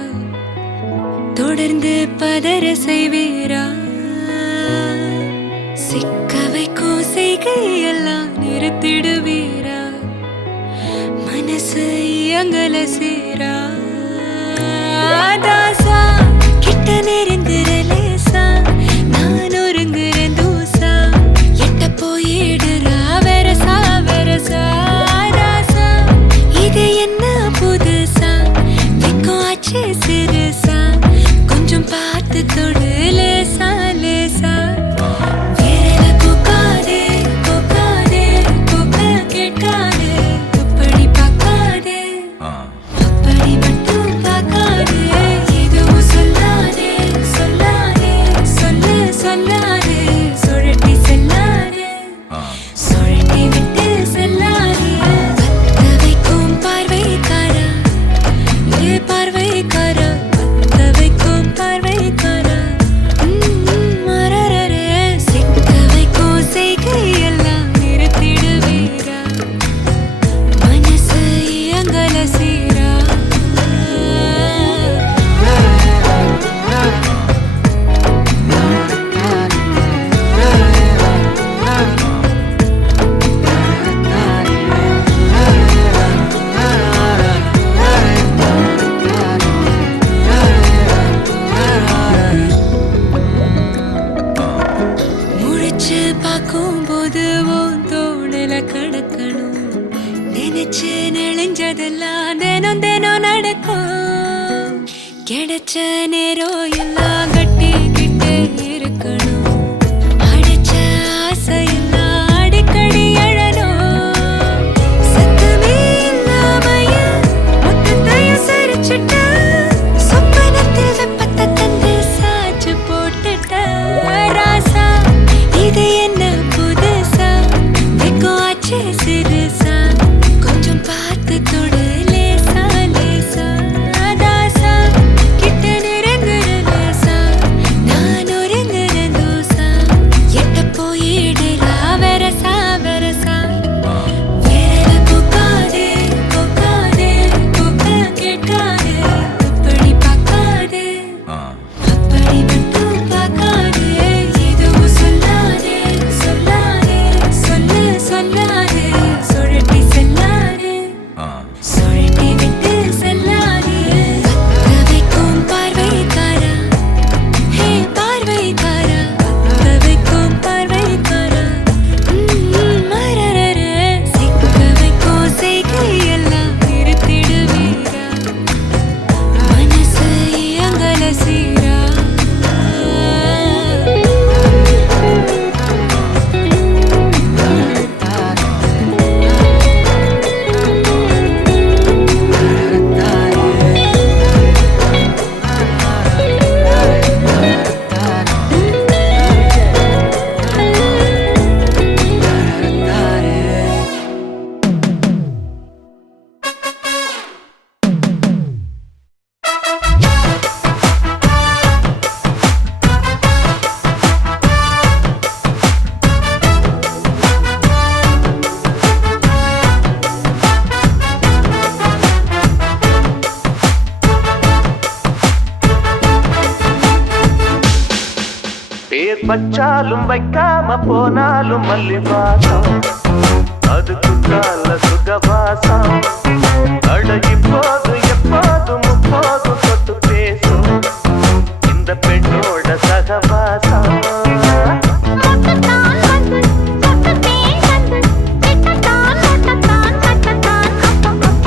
தொடர்ந்து பதற செய்வீரா சிக்க வைக்கும் செய்கையெல்லாம் நிறுத்திடுவீரா மனசு இயங்கல சீரா தாசா கிட்ட நெருங்குறலேசா நான் ஒருங்குறேன் தூசா எட்ட போயிடுறா வெரசா வெரசா தாசா இது என்ன புதுசா வெக்கம் ஆச்சு சிறுசா கொஞ்சம் பார்த்து தொடு லேசா லேசா விரல கோக்காதே கோக்காதே கோக்க கேட்காதே துப்படி பார்க்காதே அப்படி மட்டும் பார்க்காதே எதுவும் சொல்லாதே சொல்லாதே சொல்லு சொல்லாதே சுழட்டி செல்லாதே சுழட்டி விட்டு செல்லாதே பத்த வைக்கும் பார்வைக்காரா ஏ பார்வைக்காரா பத்த வைக்கும் பார்வைக்காரா மரரரே சிக்க வைக்கும் செய்கையெல்லாம் நிறுத்திடுவீரா மனசு இயங்கல சீரா முழிச்சு பார்க்கும்போது உன் தோணல கடக்கணும் நினைச்சு நெளிஞ்சதெல்லாம் தினம் தினம் நடக்கும் கிடைச்ச நேரம் எல்லாம் கட்டிக்கிட்டே இருக்கணும் அடிச்ச ஆசையெல்லாம் அடிக்கடி எழணும் சத்தமே இல்லாமைய மொத்தத்தையும் சரிச்சுட்ட சொப்பனத்தில் வெப்பத்தை தந்து சாச்சு போட்டுட்ட ராசா இது என்ன புதுசா வெக்கம் ஆச்சு சிறுசா கொஞ்சம் பார்த்து தொடு லேசா லேசா தாசா கிட்ட நெருங்குற லேசா பேர் பச்சாலும் வைக்காம போனாலும் மல்லி வாசம் அது குத்தால சுகவாசம் அழகி போது எப்போதும் முப்போதும் தொட்டு பேசும் இந்த பெண்ணோட சகவாசம்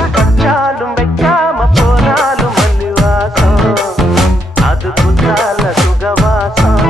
பச்சாலும் வைக்காம போனாலும் மல்லி வாசம் அது குத்தால சுகவாசம்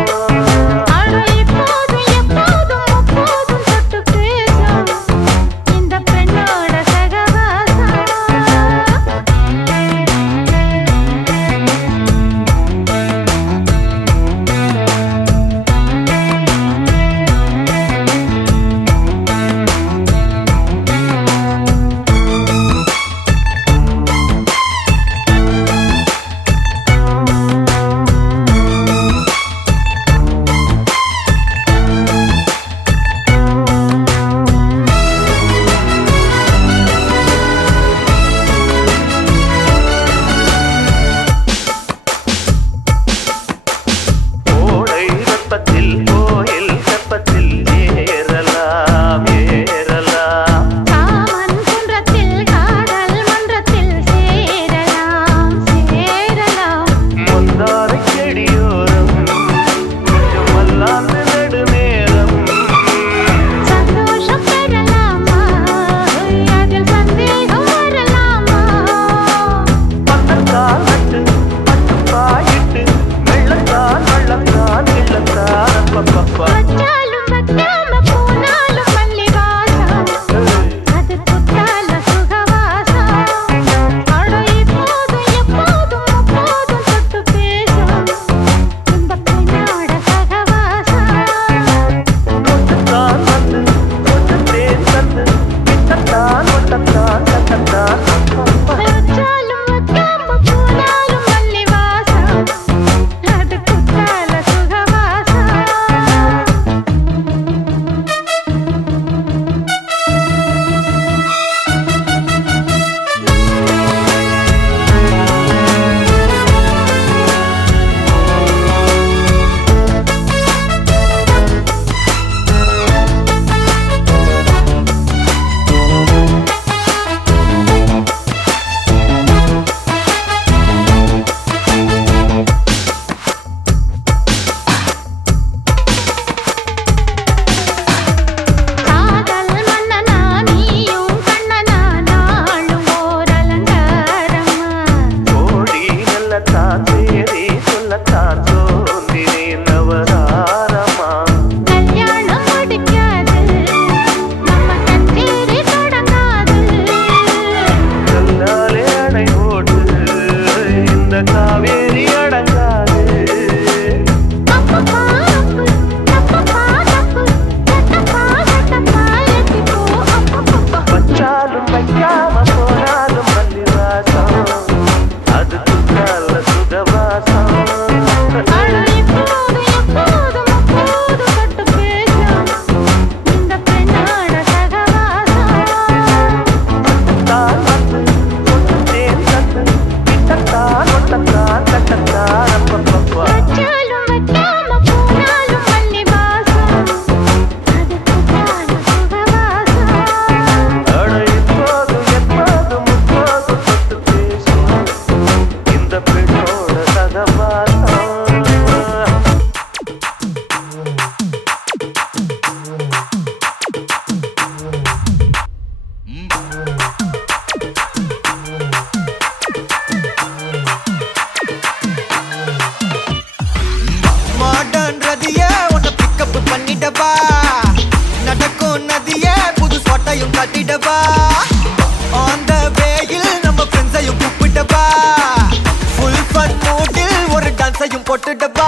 போட்டுடப்பா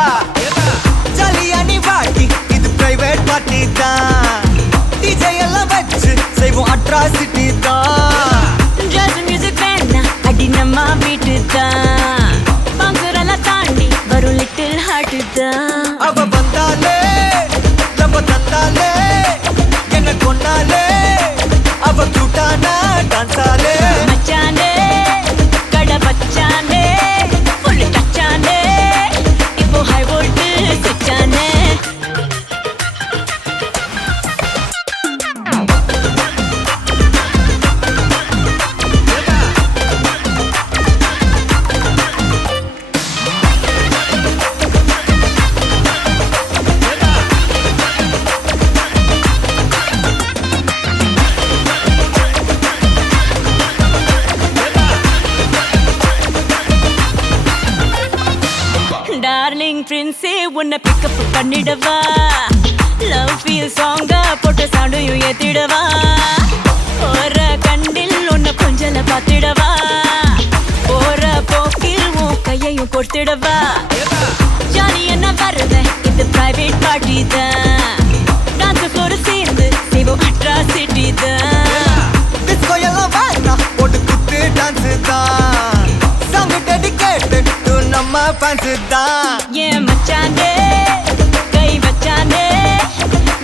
ஜாலியா நீ வாடி இது பிரைவேட் பார்ட்டி தான் டிஜே எல்லாம் வச்சு செய்வோம் அட்ராசிட்டி தான் ஜாஸ் மியூசிக் வேணா அடி நம்ம வீட்டு தான் பங்குரெல்லாம் தாண்டி வரும் லிட்டில் ஹார்ட் தான் அவ வந்தாலே நம்ம தந்தாலே என்ன கொண்டாலே அவ கூட்டானா டான்ஸாலே பண்ணிடவா லவ் ஃபீல் சாங்கா போட்டு சண்டையும் ஏத்திடவா ஒரு கண்ணில் உன்னை கொஞ்சல பார்த்திடவா போற போக்கில் உன் கையையும் கொடுத்திடவா ஜாலி என்ன வருவேன் இது பிரைவேட் பார்ட்டி தான் டான்ஸ் ஃப்ளோர் சேர்ந்து செய்வோம் அட்ராசிட்டி தான் டிஸ்கோ எல்லாம் வேணாம் போட்டு குத்து டான்ஸ் தான் சாங் டெடிகேட்டட் டு நம்ம ஃபேன்ஸ் தான் ஏன் மச்சானே கை வச்சானே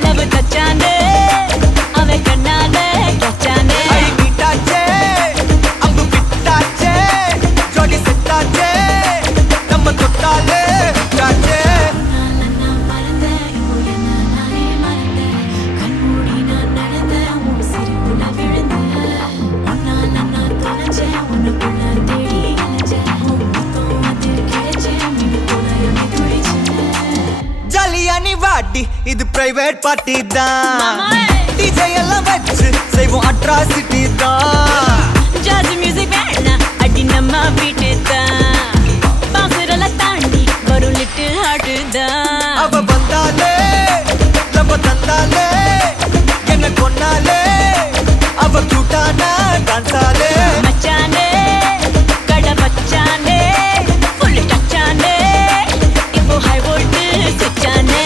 லவ் தச்சானே அவன் கண்ணாலே கச்சானே ஐ மீட்டாச்சே அம்பு பிட்டாச்சே ஜோடி செட்டாச்சே நம்ம தொட்டாலே விட்டாச்சே ஜாலியா நீ வாடி இது பிரைவேட் பார்ட்டி தான் டிஜே எல்லாம் வச்சு செய்வோம் அட்ராசிட்டி தான் ஜாஸ் மியூசிக் வேணாம் அடி நம்ம வீட்டு தான் பாசுரெல்லாம் தாண்டி வரும் லிட்டில் ஹார்ட் தான் அவ வந்தாலே நம்ம தந்தாலே என்ன கொன்னாலே அவ கூட்டானா டான்ஸாலே மச்சானே கடை வச்சானே ஃபுல் டச்சானே இப்போ ஹை வோல்ட் சுச்சானே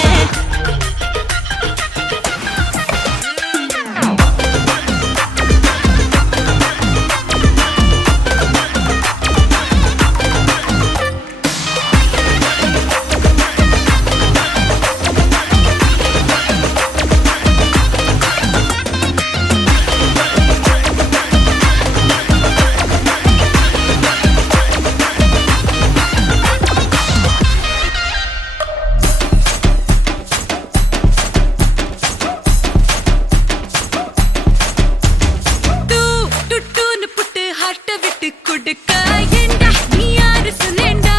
டுட்டுன்னு புட்டு ஹார்ட்ட விட்டு கொடுக்க ஏண்டா நீ யாரு சொல்லேண்டா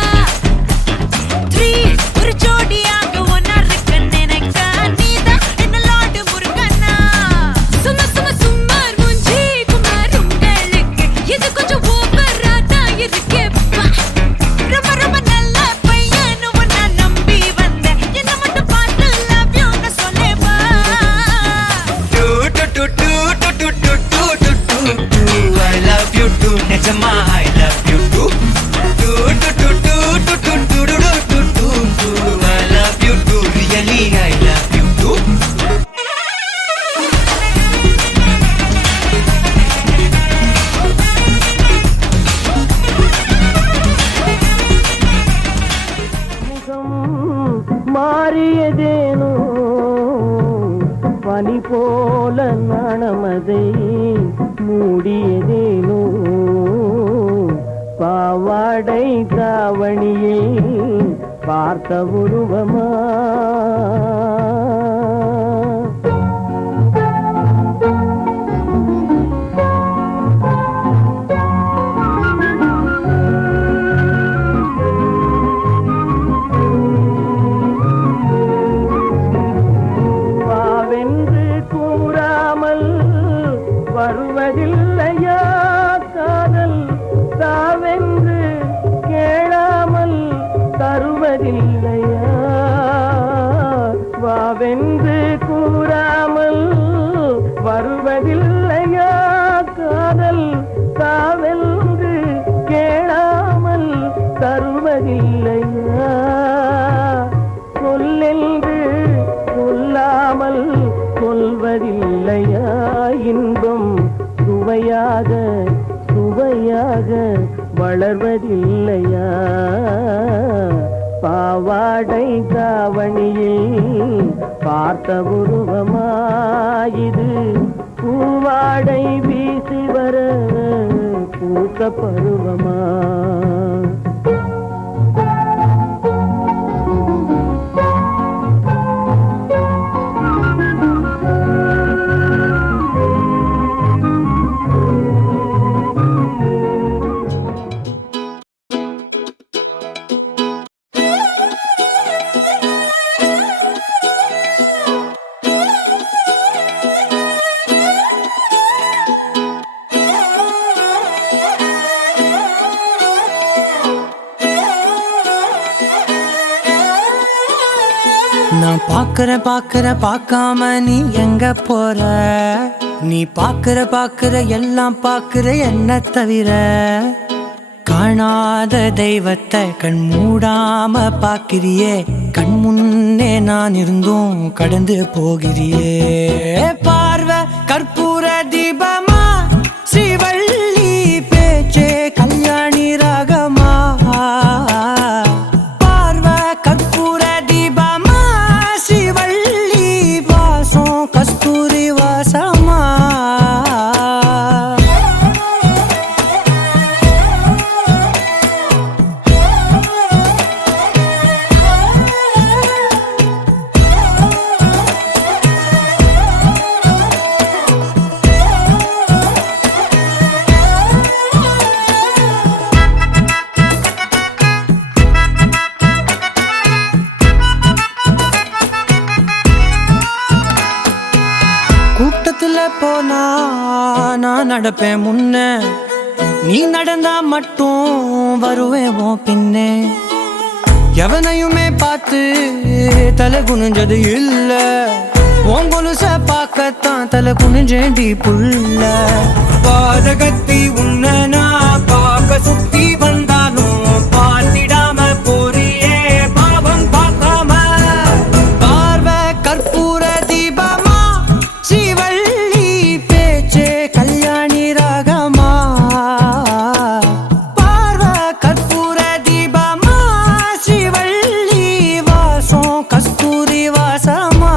3 ஒரு ஜோடியாக ஒன்னா இருக்க நினைக்க நீதான் என்ன லாடு முருகனா சும்மா சும்மா சும்மார் மூஞ்சி குமார் உங்களுக்கு இது கொஞ்சம் ஓவரா தான் இருக்கே ரொம்ப ரொம்ப நல்ல பையன் உன்னை நம்பி வந்தேன் என்ன மட்டும் பார்த்து லவ் யூ நான் சொல்லேவா டு டு டு டு டு டு டு டு டு டு I love you too நிஜமா I love you too டு டு டு டு டு டு டு டு டு டு டு I love you too really I love you too மாறியதேனோ பனி போல நாணமதை மூடியதேனோ பாவாடை தாவணியில் பார்த்த உருவமா வாவென்று கூறாமல் வருவதில்லையா காதல் தாவென்று கேளாமல் தருவதில்லையா வாவென்று கூறாமல் வருவதில்லையா காதல் தாவென்று கேளாமல் தருவதில்லையா சொல்லென்று சொல்லாமல் சொல்வதில்லையா இன்பம் சுவையாக சுவையாக வளர்வதில்லையா பாவாடை தாவணியில் பார்த்த உருவமாயிது பூவாடை வீசி வர பூத்த பருவமா பார்க்காம நீ எங்க போற? நீ பாக்குற எல்லாம் பாக்குற என்ன தவிர. காணாத தெய்வத்தை கண் மூடாம பாக்கிறியே, கண் முன்னே நான் இருந்தும் கடந்து போகிறியே. பார்வை கற்பூர தீபமா, ஸ்ரீவள்ளி பேச்சே கல்யாணி ராகமா. பார்வை கற்பூர தீபமா, ஸ்ரீவள்ளி வாசம் கஸ்தூரி வாசமா. கூட்டத்துல போனா நான் நடப்பேன் முன்ன, நீ நடந்தா மட்டும் வருவேன் உன் பின்னே. எவனையுமே பார்த்து தலை குனிஞ்சது இல்ல, உன் கொலுச பார்க்கத்தான் தலை குனிஞ்சேண்டி புள்ள. பாதகத்தி உன்ன நான் பார்க்க சுத்தி வந்தாலும் பார்த்திடாம போறியே பாவம் பார்க்காம. பார்வை கற்பூர தீபமா, ஸ்ரீவள்ளி பேச்சே கல்யாணி ராகமா. பார்வை கற்பூர தீபமா, ஸ்ரீவள்ளி வாசம் கஸ்தூரி வாசமா.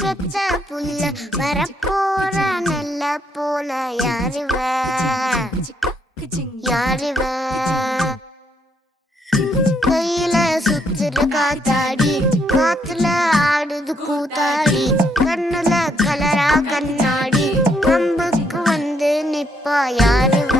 பச்ச புல்ல வரப்போற நல்ல போல யாருவ கையில சுத்துற காத்தாடி, காத்துல ஆடுது கூத்தாடி, கண்ணுல கலரா கண்ணாடி, கம்புக்கு வந்து நிப்பா யாருவ.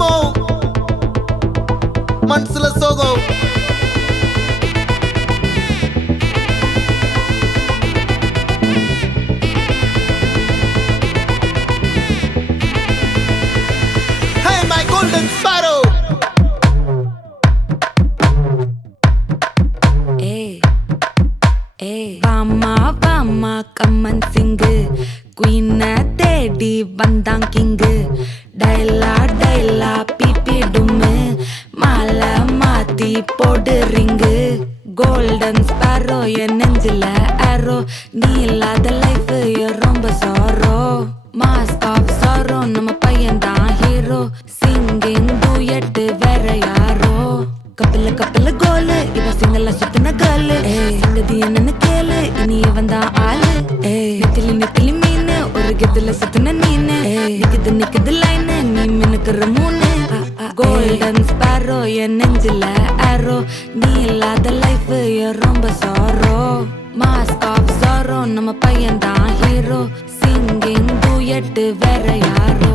மாமோ மனசுல சோகம் Hey my golden sparrow வாமா வாமா கம்மன் சிங்கு குயின தேடி வந்தான் கிங்கு டைலா டைலா பிபி டும்மு மாலை மாத்தி போடு ரிங்கு கோல்டன் ஸ்பாரோ என் நெஞ்சில ஆரோ நீ இல்லாத லைஃப் ரொம்ப சாரோ மாஸ்க் ஆஃப் சாரோ நம்ம பையன் தான் ஹீரோ சிங்கிங் டூயட் வேற யாரோ கப்பல கப்பல கோலு இவ சிங்கல்ல சுத்தின கேர்ளு சங்கதி என்னன்னு கேளு இனி இவன் தான் ஆளு நெத்திலி நெத்திலி மீன் ஒரு கெத்துல சுத்தின நீனு நிக்குது நிக்குது லைனு நீ மினுக்குற மூணு கோல்டன் ஸ்பாரோ என் நெஞ்சில ஆரோ நீ இல்லாத லைஃப் ரொம்ப சாரோ மாஸ்க் ஆஃப் சாரோ நம்ம பையன் தான் ஹீரோ சிங்கிங் டூயட் வேற யாரோ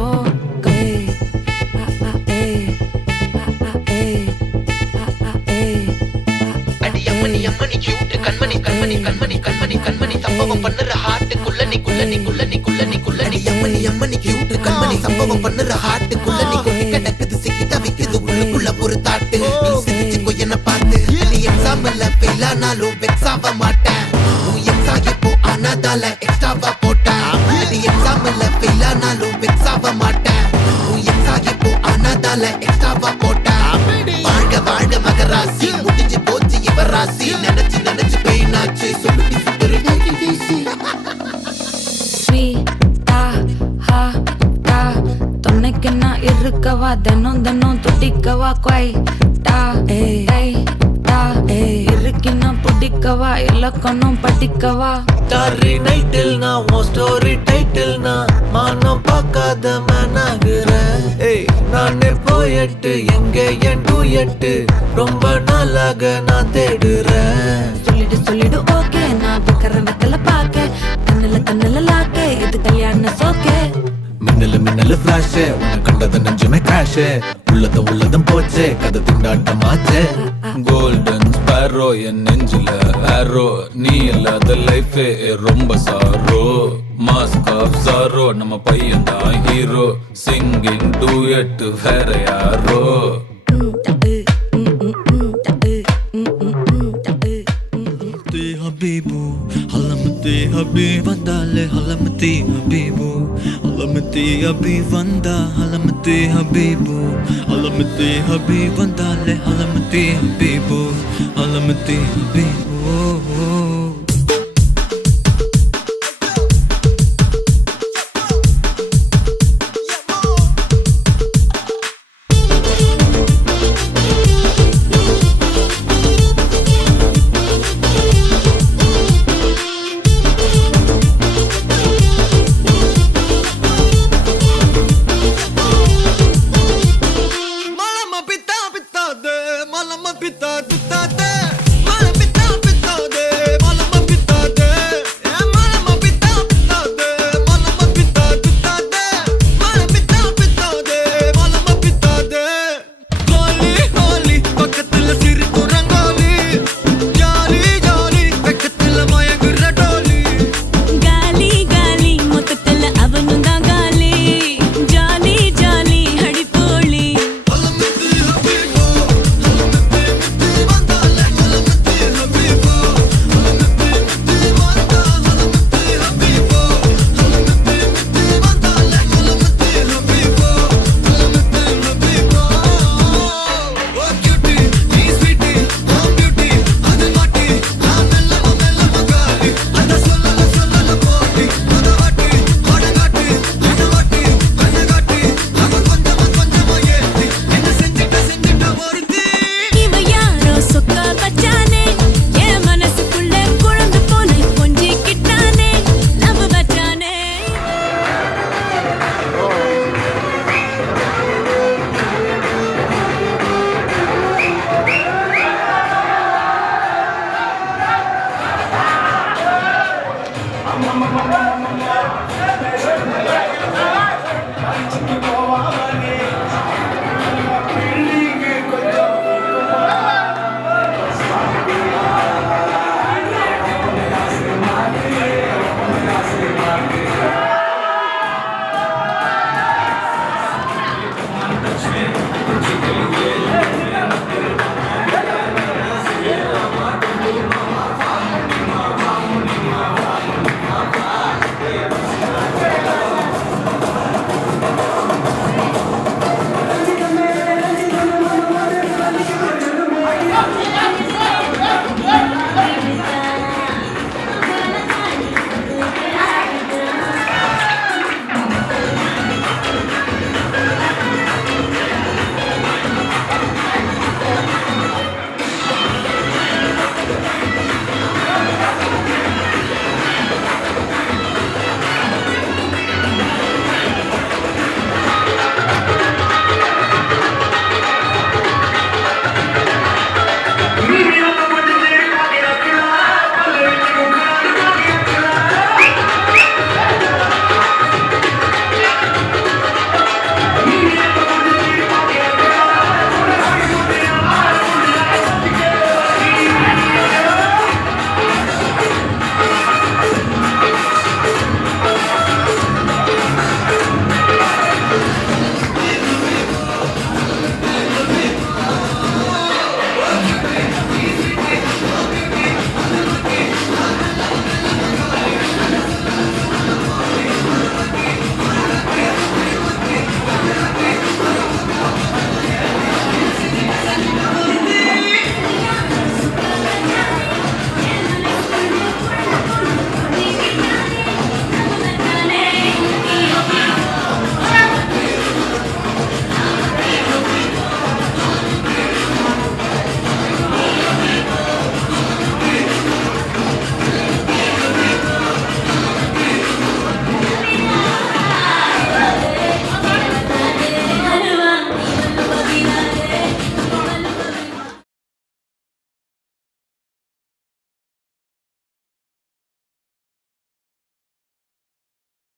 அம்மணி அம்மணி கியூட் கண்மணி கண்மணி கண்மணி கண்மணி கண்மணி சம்பவம் பண்ணுற ஹார்ட்டுக்குள்ள நீ குள்ள நீ குள்ள நீ குள்ள நீ குள்ள நீ அம்மணி அம்மணி கியூட் கண்மணி சம்பவம் பண்ணுற ஹார்ட்டுக்குள்ள நீ கொட்டி கிடக்குது சிக்கி தவிக்குது உள்ளுக்குள்ள ஒரு தாட்டு நீ சிரிச்சுக்கோ என்ன பார்த்து நீ எக்ஸாம்ல ஃபெயில் ஆனாலும் வெக்ஸ் ஆக மாட்டேன் உன் எக்ஸாம் இப்போ ஆனதால எக்ஸ்ட்ராவா போட்டேன் நீ எக்ஸாம்ல ஃபெயில் ஆனாலும் வெக்ஸ் ஆக மாட்டேன் உன் எக்ஸாம் இப்போ ஆனதால எக்ஸ்ட்ராவா போட்டேன் வாழ்க வாழ்க மகராசி முடிஞ்சு போச்சு இவராசி நினைச்சு நினைச்சு பெயினாச்சு சொல்லுடி சுத்தரு ஸ்வீட்டா ஹா டா துணைக்கு நான் இருக்கவா தினம் தினம் துடிக்கவா குவைட்டா ஏய் டா இருக்கினா பிடிக்கவா இலக்கணம் படிக்கவா ஸ்டாரி நைட்டில் நான் உன் ஸ்டோரி டைட்டில் நான் மானம் பார்க்காத மேனாகிறேன் நானே போயட்டு எங்க என் டூயட்டு ரொம்ப நாளாக நான் தேடுறேன் சொல்லிடு ஓகே நான் வைக்கிற வெத்தல பாக்க கண்ணுல லாக்க இது கல்யாண சோக்கே மின்னலு மின்னலு ஃபிளாஷ் உன்னை கண்டது நெஞ்சுமே கிராஷ் உள்ளதும் போச்சே கதை திண்டாட்டமாச்சே கோல்டன் ஸ்பாரோ என் நெஞ்சில ஆரோ நீ இல்லாத லைஃப் ரொம்ப சாரோ மாஸ்க் ஆஃப் சாரோ நம்ம பையன் தான் ஹீரோ சிங்கிங் டூயட் வேற யாரோ حبيبو حلمتي حبيب دالي حلمتي حبيبو حلمتي حبيب دا حلمتي حبيبو حلمتي حبيب دالي حلمتي حبيبو حلمتي حبيبو